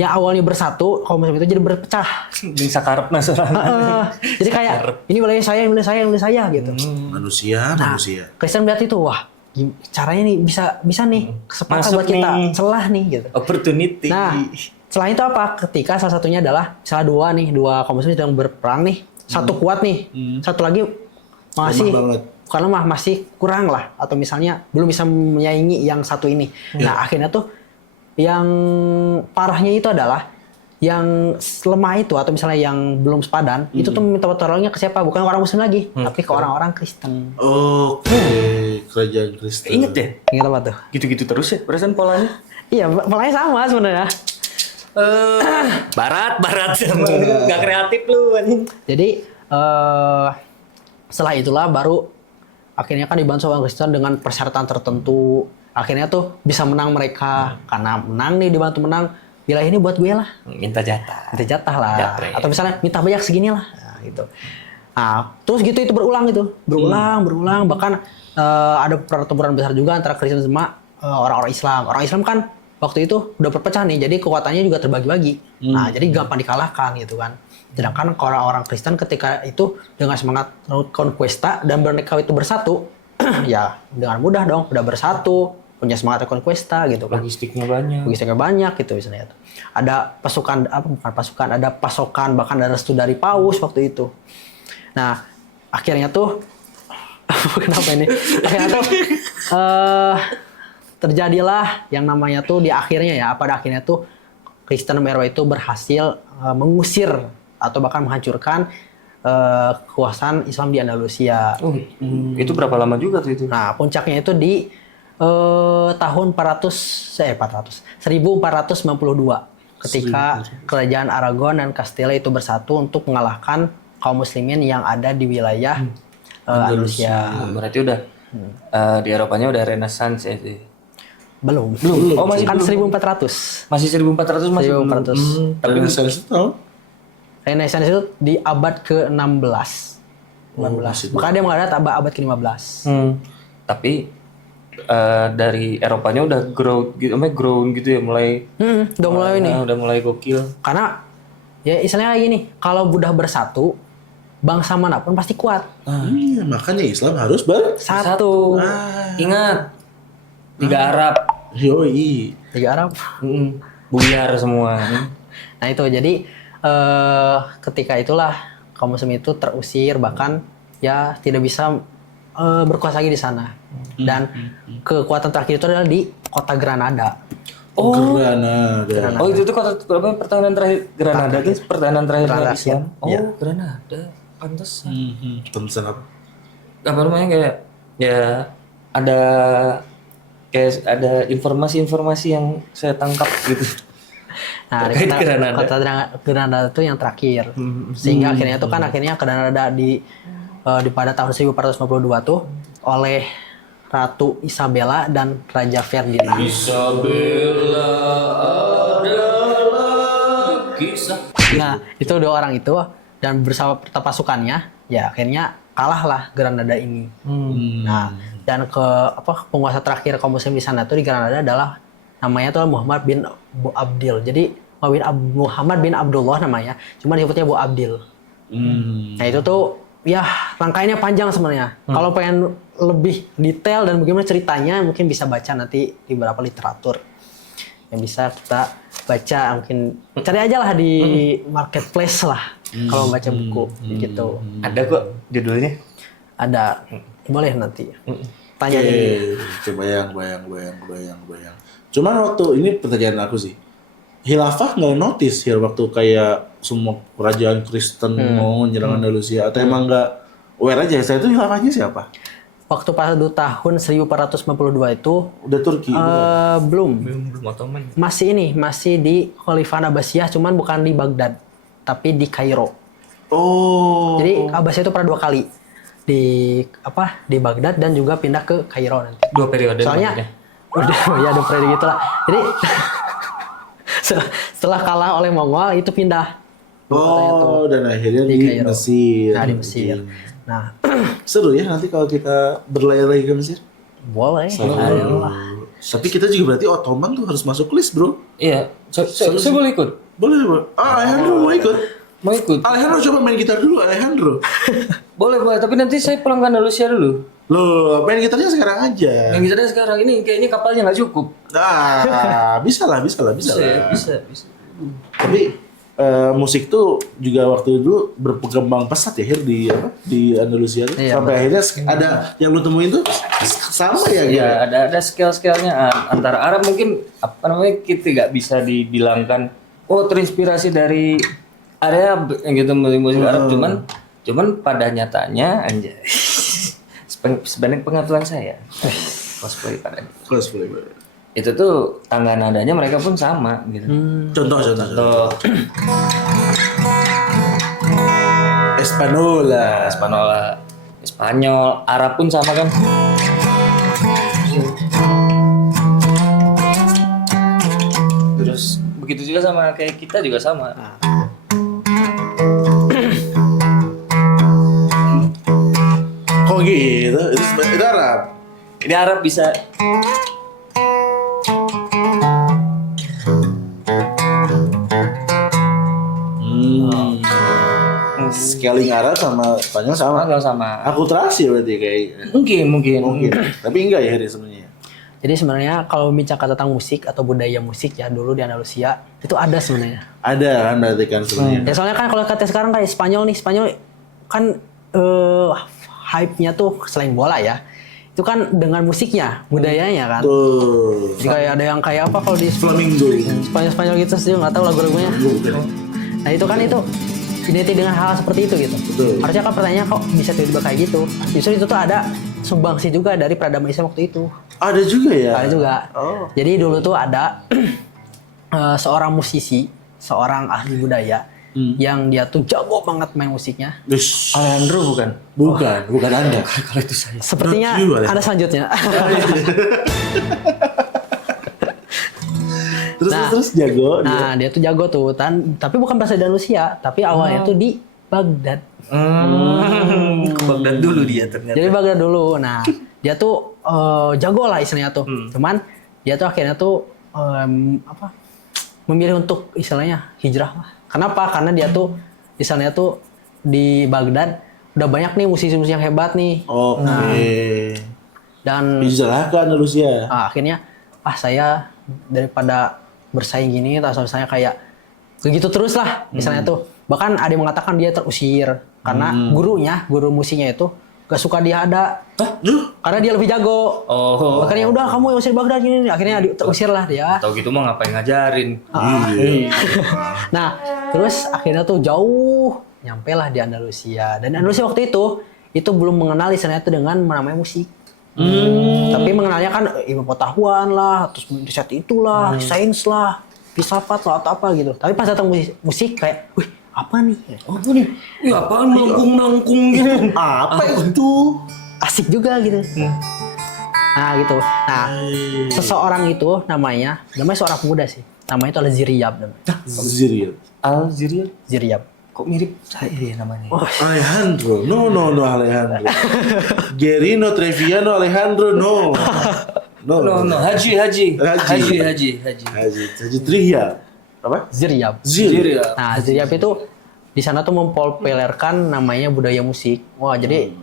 yang awalnya bersatu kaum muslim itu jadi berpecah. Di sakarep nasrani. Jadi kayak ini wilayah saya gitu. Manusia. Kristen melihat itu, wah caranya nih bisa nih kesempatan buat kita celah nih gitu. Opportunity. Nah, setelah itu apa? Ketika salah satunya adalah salah dua kaum muslim sedang berperang nih. Satu kuat nih, satu lagi masih kurang lah, atau misalnya belum bisa menyaingi yang satu ini. Nah, akhirnya tuh yang parahnya itu adalah yang lemah itu atau misalnya yang belum sepadan itu tuh minta pertolongannya ke siapa? Bukan orang muslim lagi, tapi ke orang-orang Kristen. Oke, kerajaan Kristen. Ingat deh. Ingat apa tuh? Gitu-gitu terus ya perasaan polanya. Iya, polanya sama sebenarnya. Barat. Gak kreatif lu. Jadi setelah itulah baru akhirnya kan dibantu orang Kristen dengan persyaratan tertentu. Akhirnya tuh bisa menang mereka. Karena menang nih, dibantu menang. Wilayah ini buat gue lah. Minta jatah lah. Jatah, atau misalnya minta banyak segini lah. Nah, gitu. Nah, terus gitu itu berulang gitu. Berulang. Bahkan ada pertempuran besar juga antara Kristen sama orang-orang Islam. Orang Islam kan waktu itu udah berpecah nih. Jadi kekuatannya juga terbagi-bagi. Nah, jadi gampang dikalahkan gitu kan. Sedangkan orang-orang Kristen ketika itu dengan semangat Reconquista dan mereka itu bersatu, ya dengan mudah dong, udah bersatu, punya semangat Reconquista gitu kan. Logistiknya banyak gitu misalnya. Ada pasokan, bahkan ada restu dari Paus waktu itu. Nah, akhirnya tuh Kenapa ini? Akhirnya tuh terjadilah yang namanya tuh di akhirnya ya, pada akhirnya tuh Kristen Merwa itu berhasil mengusir atau bahkan menghancurkan kekuasaan Islam di Andalusia. Itu berapa lama juga tuh itu? Nah, puncaknya itu di tahun 1492 ketika kerajaan Aragon dan Castilla itu bersatu untuk mengalahkan kaum muslimin yang ada di wilayah Andalusia. Berarti udah di Eropanya udah Renaissance ya itu. Belum. Oh, masih kan belum. 1400. Masih 1400 masih 1400. Tapi Renaissance itu tahun? Renaissance itu di abad ke-16. Maka dia mengadakan abad ke-15. Tapi dari Eropanya udah grow gitu ya, mulai Udah mulai ini. udah mulai gokil. Karena ya istilahnya kayak gini, kalau udah bersatu, bangsa manapun pasti kuat. Iya, makanya Islam harus Satu. Ingat, 3 Arab, Yoi. Tiga Arab. buyar semua. Nah itu jadi ketika itulah kaum muslim itu terusir, bahkan ya tidak bisa berkuasa lagi di sana. Dan kekuatan terakhir itu adalah di kota Granada. Granada. Oh itu tuh pertahanan terakhir Granada tuh pertahanan terakhir Granada, Islam. Oh ya. Granada, pantesan. Pantesan apa? Apa namanya kayak ya ada informasi-informasi yang saya tangkap gitu. Nah, Terkait Granada. kota Granada itu yang terakhir. Sehingga akhirnya itu kan akhirnya Granada di pada tahun 1452 tuh oleh Ratu Isabella dan Raja Ferdinand. Isabella adalah kisah. Nah, itu dua orang itu dan bersama pasukannya, ya akhirnya kalahlah Granada ini. Nah, dan penguasa terakhir kaum muslim di sana tuh di Granada adalah namanya tuh Muhammad bin Bu Abdil. Jadi Muhammad bin Abdullah namanya, cuma disebutnya Bu Abdil. Nah, itu tuh ya rangkaiannya panjang sebenarnya. Kalau pengen lebih detail dan bagaimana ceritanya mungkin bisa baca nanti di beberapa literatur yang bisa kita baca, mungkin cari aja lah di marketplace lah kalau baca buku gitu. Ada kok judulnya. Ada, boleh nanti tanya aja. Bayang. Cuman waktu ini pertanyaan aku sih, Khilafah nggak notice ya waktu kayak semua kerajaan Kristen mau menyerang Andalusia, atau emang nggak aware aja? Saya itu khilafahnya siapa? Waktu pada tahun 1492 itu Udah Turki? belum. Belum Ottoman. Masih di Khalifah Abbasiyah, cuman bukan di Baghdad, tapi di Kairo. Oh. Jadi Abbasiyah itu pernah 2 kali di Baghdad dan juga pindah ke Kairo nanti. 2 periode. Soalnya maksudnya. udah ya ada periode gitu lah. Jadi setelah kalah oleh Mongol itu pindah. Oh, dan akhirnya di Kairo. Mesir. Nah, di Mesir. Nah, Seru ya nanti kalau kita berlayar lagi ke Mesir. boleh. Tapi kita juga berarti Ottoman tuh harus masuk list, bro. Iya, saya boleh ikut. Boleh, bro. Alejandro mau ikut. Mau ikut? Alejandro coba main gitar dulu, Alejandro. Boleh, tapi nanti saya pulang ke Andalusia dulu. Loh, main gitarnya sekarang aja. Yang kita sekarang ini kayaknya kapalnya nggak cukup. Nah, bisa lah. Bisa. Tapi musik tuh juga waktu dulu berkembang pesat ya di Andalusia tuh. Iya, Sampai akhirnya ada yang lu temuin tuh sama ya gitu. Ya, ada scale-scale-nya antara Arab mungkin kita nggak bisa dibilangkan terinspirasi dari Arab gitu musik Arab, cuman pada nyatanya anjay. Sebanyak pengetahuan saya cosplay pada itu tuh tangga nadanya mereka pun sama gitu. Contoh. Spanyol, Arab pun sama kan. Terus begitu juga sama kayak kita juga sama. Kok gitu? Itu Arab. Ini Arab bisa. Scaling Arab sama Spanyol sama. Akulturasi berarti kayak. Mungkin. Tapi enggak ya Heri sebenarnya. Jadi sebenarnya kalau bicara tentang musik atau budaya musik ya dulu di Andalusia itu ada sebenarnya. Ada kan berarti kan sebenarnya. Ya soalnya kan kalau kata sekarang kayak Spanyol kan hype-nya tuh selain bola ya. Itu kan dengan musiknya, budayanya kan. Tuh. Jadi kayak ada yang kayak apa kalau di Flamingo. Spanyol gitu sih nggak tahu lagu-lagunya. Nah itu kan itu identik dengan hal seperti itu gitu. Betul. Harusnya kan pertanyaan kok bisa tiba-tiba kayak gitu. Justru itu tuh ada sumbangsi juga dari peradaban Islam waktu itu. Ada juga ya? Ada juga. Oh. Jadi dulu tuh ada seorang musisi, seorang ahli budaya yang dia tuh jago banget main musiknya. Wish. Alejandro bukan? Bukan Anda. Kalau itu saya. Sepertinya Not you, Ale. ada selanjutnya. Terus jago dia. Nah, dia tuh jago tuh, tapi bukan berasal dari Rusia, tapi awalnya tuh di Baghdad. Ke Baghdad dulu dia ternyata. Jadi Baghdad dulu. Nah, dia tuh jago lah istilahnya tuh. Cuman dia tuh akhirnya tuh memilih untuk istilahnya hijrah lah. Kenapa? Karena dia tuh istilahnya tuh di Baghdad udah banyak nih musisi-musisi yang hebat nih. Oke. Dan Disalahkan Rusia. akhirnya saya daripada bersaing gini, atau misalnya kayak begitu terus lah misalnya tuh. Bahkan ada yang mengatakan dia terusir karena guru musiknya itu gak suka dia ada. Karena dia lebih jago. Oh. Makanya udah kamu yang usir Baghdad gini. Akhirnya terusir lah dia. Tahu gitu mah ngapain ngajarin? Nah, terus akhirnya tuh jauh nyampe lah di Andalusia. Dan Andalusia waktu itu belum mengenal istilahnya itu dengan namanya musik. Tapi mengenalnya kan ilmu pengetahuan lah, terus riset itulah, sains lah, filsafat lah atau apa gitu. Tapi pas datang musik kayak, wih apa nih? Apa nih? Ya apaan melengkung gitu? Apa itu? Asik juga gitu. Nah gitu. Nah seseorang itu namanya seorang pemuda sih. Namanya itu adalah Ziryab. Ziryab. Algeria? Ziryab. Kok mirip saya ya namanya? Oh, Alejandro. No Alejandro. Gerino Treviano Alejandro no. No, Haji Trihyab. Apa? Ziryab. Ziryab. Nah Ziryab itu di sana tuh mempopulerkan namanya budaya musik. Wah jadi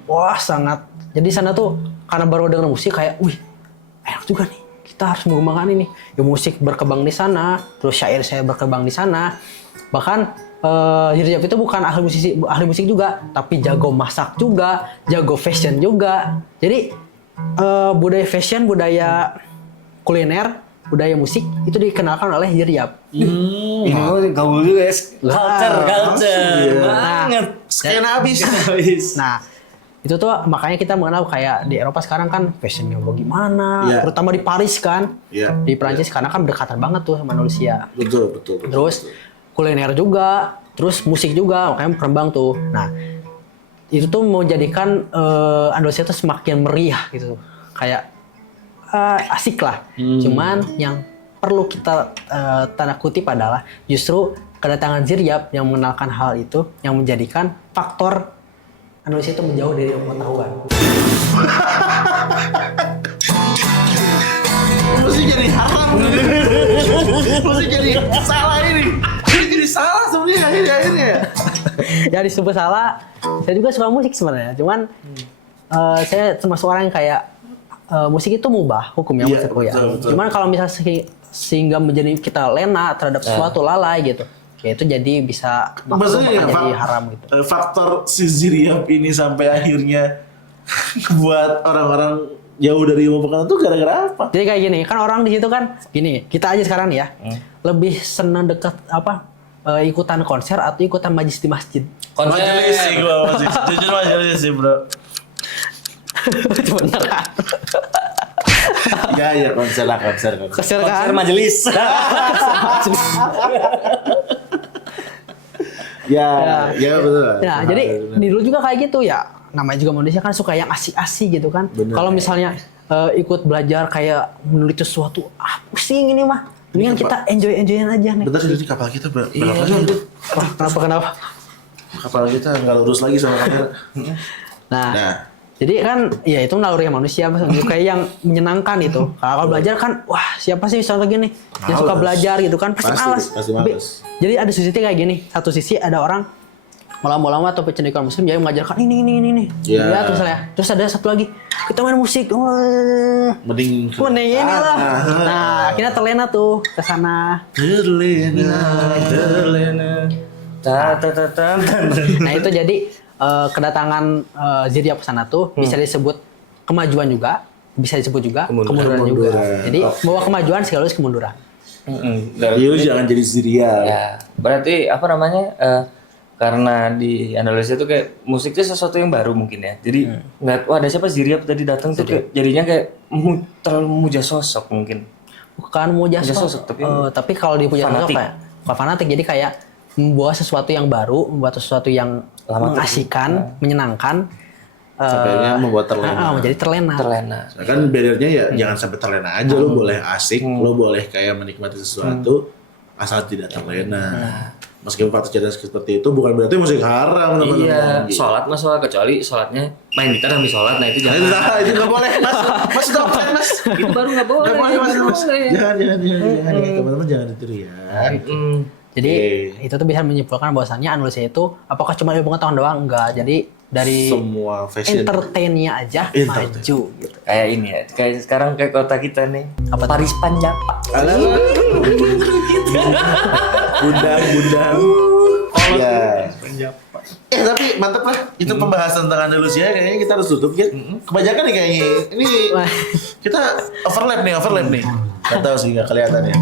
sangat. Jadi sana tuh karena baru dengar musik kayak, wih enak juga nih. Kita harus mengembangkan ini. Ya musik berkembang di sana, terus syair saya berkembang di sana. Bahkan Ziryab itu bukan ahli musik juga, tapi jago masak juga, jago fashion juga. Jadi budaya fashion, budaya kuliner, budaya musik itu dikenalkan oleh Ziryab. Ini mah gaul juga ya. Culture banget. Skena habis. Nah, itu tuh makanya kita mengenal kayak di Eropa sekarang kan fashionnya bagaimana, terutama di Paris kan, di Prancis karena kan berdekatan banget tuh sama Andalusia. Betul. Terus kuliner juga, terus musik juga, makanya berkembang tuh. Nah, itu tuh menjadikan Andalusia tuh semakin meriah gitu, kayak asik lah. Cuman yang perlu kita tanda kutip adalah justru kedatangan Ziryab yang mengenalkan hal itu, yang menjadikan faktor Andalusia itu menjauh dari pengetahuan. Mesti jadi haram. Mesti jadi salah ini. Jadi salah sebenarnya akhirnya. Ya disebut salah. Saya juga suka musik sebenarnya. Cuman saya termasuk orang yang kayak musik itu mubah hukumnya menurutku ya. Betul. Cuman kalau misalnya sehingga menjadi kita lena terhadap sesuatu lalai gitu, ya itu jadi bisa Maksudnya jadi haram gitu. Faktor si Ziryab ini sampai akhirnya buat orang-orang jauh dari ilmu pengetahuan itu gara-gara apa? Jadi kayak gini, kan orang di situ kan gini, kita aja sekarang nih ya, lebih senang dekat ikutan konser atau ikutan majlis di masjid. Majelis sih gua masih. Jujur majelis sih, Bro. Itu bener kan? Ya konser kan. Konser kan? majelis. Ya betul. Ya, jadi di dulu juga kayak gitu ya. Namanya juga manusia kan suka yang asik-asik gitu kan. Kalau misalnya ikut belajar kayak meneliti sesuatu, pusing ini mah. Mendingan kita enjoy-enjoyan aja nih. Bentar jadi kapal kita belok lagi. Kenapa? Kapal kita nggak lurus lagi sama kamera. Nah, jadi kan ya itu naluri manusia kayak yang menyenangkan itu. Kalau belajar kan wah siapa sih misalnya gini yang suka belajar gitu kan pasti malas. Pasti malas. Jadi ada sisi kayak gini. Satu sisi ada orang ulama-ulama atau pendidikan muslim yang mengajarkan ini. Ya, terus ada satu lagi kita main musik. Mending ini lah. Nah, akhirnya terlena tuh ke sana. Terlena. Ta. Nah, itu jadi kedatangan Ziria ke sana tuh bisa disebut kemajuan juga, bisa disebut juga kemunduran juga. Jadi bahwa kemajuan sekaligus kemunduran. Jadi lu jangan jadi Syria. Ya, berarti apa namanya? Karena di Andalusia tuh kayak musiknya sesuatu yang baru mungkin ya. Jadi nggak, wah ada siapa Ziriab tadi datang tuh kayak, jadinya kayak terlalu memuja sosok mungkin. Bukan muja Muja sosok, sosok, tapi kalau dipuja sosok fanatik. kayak bukan fanatik, jadi kayak membawa sesuatu yang baru, membuat sesuatu yang mengasihkan, menyenangkan, Sampainya membuat terlena. menjadi terlena. Terlena. Nah, kan bedarnya ya jangan sampai terlena aja. Lo boleh asik, lo boleh kayak menikmati sesuatu asal tidak terlena. Meskipun fakta cerita seperti itu bukan berarti musik haram teman-teman. Iya, sholat mas sholat, kecuali sholatnya main gitar sambil sholat, nah itu jangan. Nah, itu nggak boleh mas. Mas udah offline mas. Itu baru nggak boleh. Nggak boleh mas. nggak Mas. boleh. Jangan teman-teman jangan ditiru ya. Jadi Oke. itu tuh bisa menyimpulkan bahwasannya Andalusia itu apakah cuma ilmu pengetahuan doang? Enggak. Jadi dari Semua fashion. entertainnya aja Entertain. maju gitu. Kayak ini ya, kayak sekarang kayak kota kita nih, Apa tuh? Paris Panjapa. Alah. Bundang. Ya. Tapi mantep lah. Itu pembahasan tentang Andalusia kayaknya kita harus tutup ya. Kebanyakan nih kayaknya. Ini kita overlap nih. Gak tahu sih nggak kelihatan ya.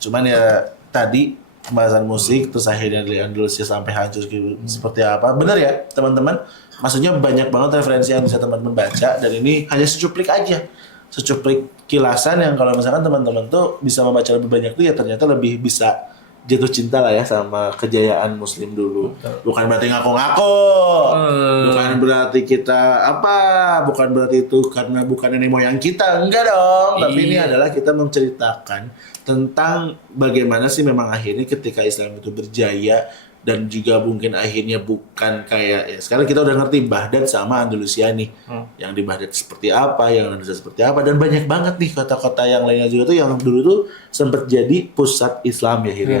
Cuman ya tadi pembahasan musik terus akhirnya dari Andalusia sampai hancur seperti apa. Bener ya teman-teman. Maksudnya banyak banget referensi yang bisa teman-teman baca dan ini hanya secuplik aja. Secuplik kilasan yang kalau misalkan teman-teman tuh bisa membaca lebih banyak tuh ya ternyata lebih bisa jatuh cinta lah ya sama kejayaan muslim dulu. Bukan berarti ngaku-ngaku. Bukan berarti kita bukan berarti itu karena bukan nenek moyang kita. Enggak dong. Tapi ini adalah kita menceritakan tentang bagaimana sih memang akhirnya ketika Islam itu berjaya dan juga mungkin akhirnya bukan kayak ya sekarang kita udah ngerti Baghdad sama Andalusia nih. Yang di Baghdad seperti apa, yang Andalusia seperti apa dan banyak banget nih kota-kota yang lainnya juga tuh yang dulu tuh sempat jadi pusat Islam ya akhirnya.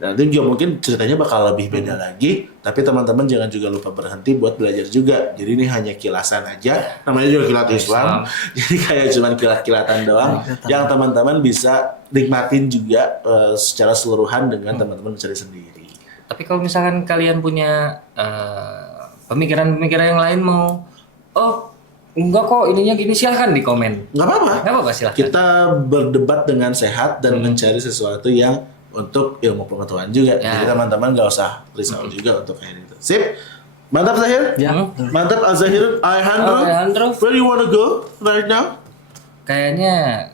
Dan itu juga mungkin ceritanya bakal lebih beda lagi, tapi teman-teman jangan juga lupa berhenti buat belajar juga. Jadi ini hanya kilasan aja, namanya juga kilat Islam. Jadi kayak cuman kilat-kilatan doang yang teman-teman bisa nikmatin juga secara seluruhan dengan teman-teman mencari sendiri. Tapi kalau misalkan kalian punya pemikiran-pemikiran yang lain mau, enggak kok ininya gini, silahkan di komen. Nggak apa-apa. Nggak apa-apa, silahkan. Kita berdebat dengan sehat dan mencari sesuatu yang untuk ilmu pengetahuan juga. Ya. Jadi teman-teman nggak usah risau juga untuk kayak itu. Sip. Mantap Zahir? Ya. Mantap Al-Zahir. Alejandro. Where you wanna go right now? Kayaknya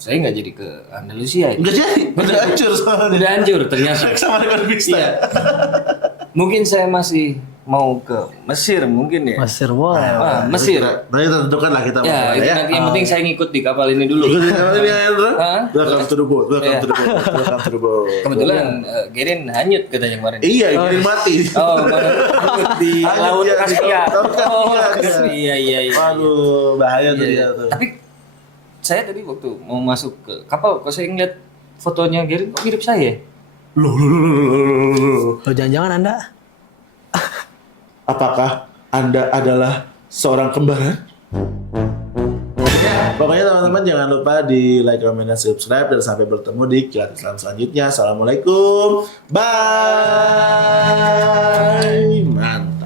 saya nggak jadi ke Andalusia itu. Nggak jadi. Udah hancur soalnya. Udah hancur ternyata. Sama dengan Bista. Iya. Mungkin saya masih mau ke Mesir mungkin ya. Mesir boleh. Mesir. Nah itu tentukan lah kita Ya, mau itu nanti yang penting saya ngikut di kapal ini dulu. Ikutin apa ini Andra? Hah? Welcome to the boat. Welcome Iya. to the boat. Welcome to the boat. Kebetulan Gerin hanyut katanya kemarin. Iya, kirim mati. Oh, hanyut di Hanyut, Laut iya, di Kaspia. Laut Kaspia, Oh, iya. Kaspia, iya. Waduh, bahaya tuh Iya. dia tuh. Tapi saya tadi waktu mau masuk ke kapal, kok saya ngeliat fotonya Gerin kok mirip saya. Loh. Lo jangan-jangan Anda Apakah Anda adalah seorang kembaran? Ya, pokoknya teman-teman jangan lupa di like, comment, dan subscribe dan sampai bertemu di Kilat Islam selanjutnya. Assalamualaikum. Bye. Mantap.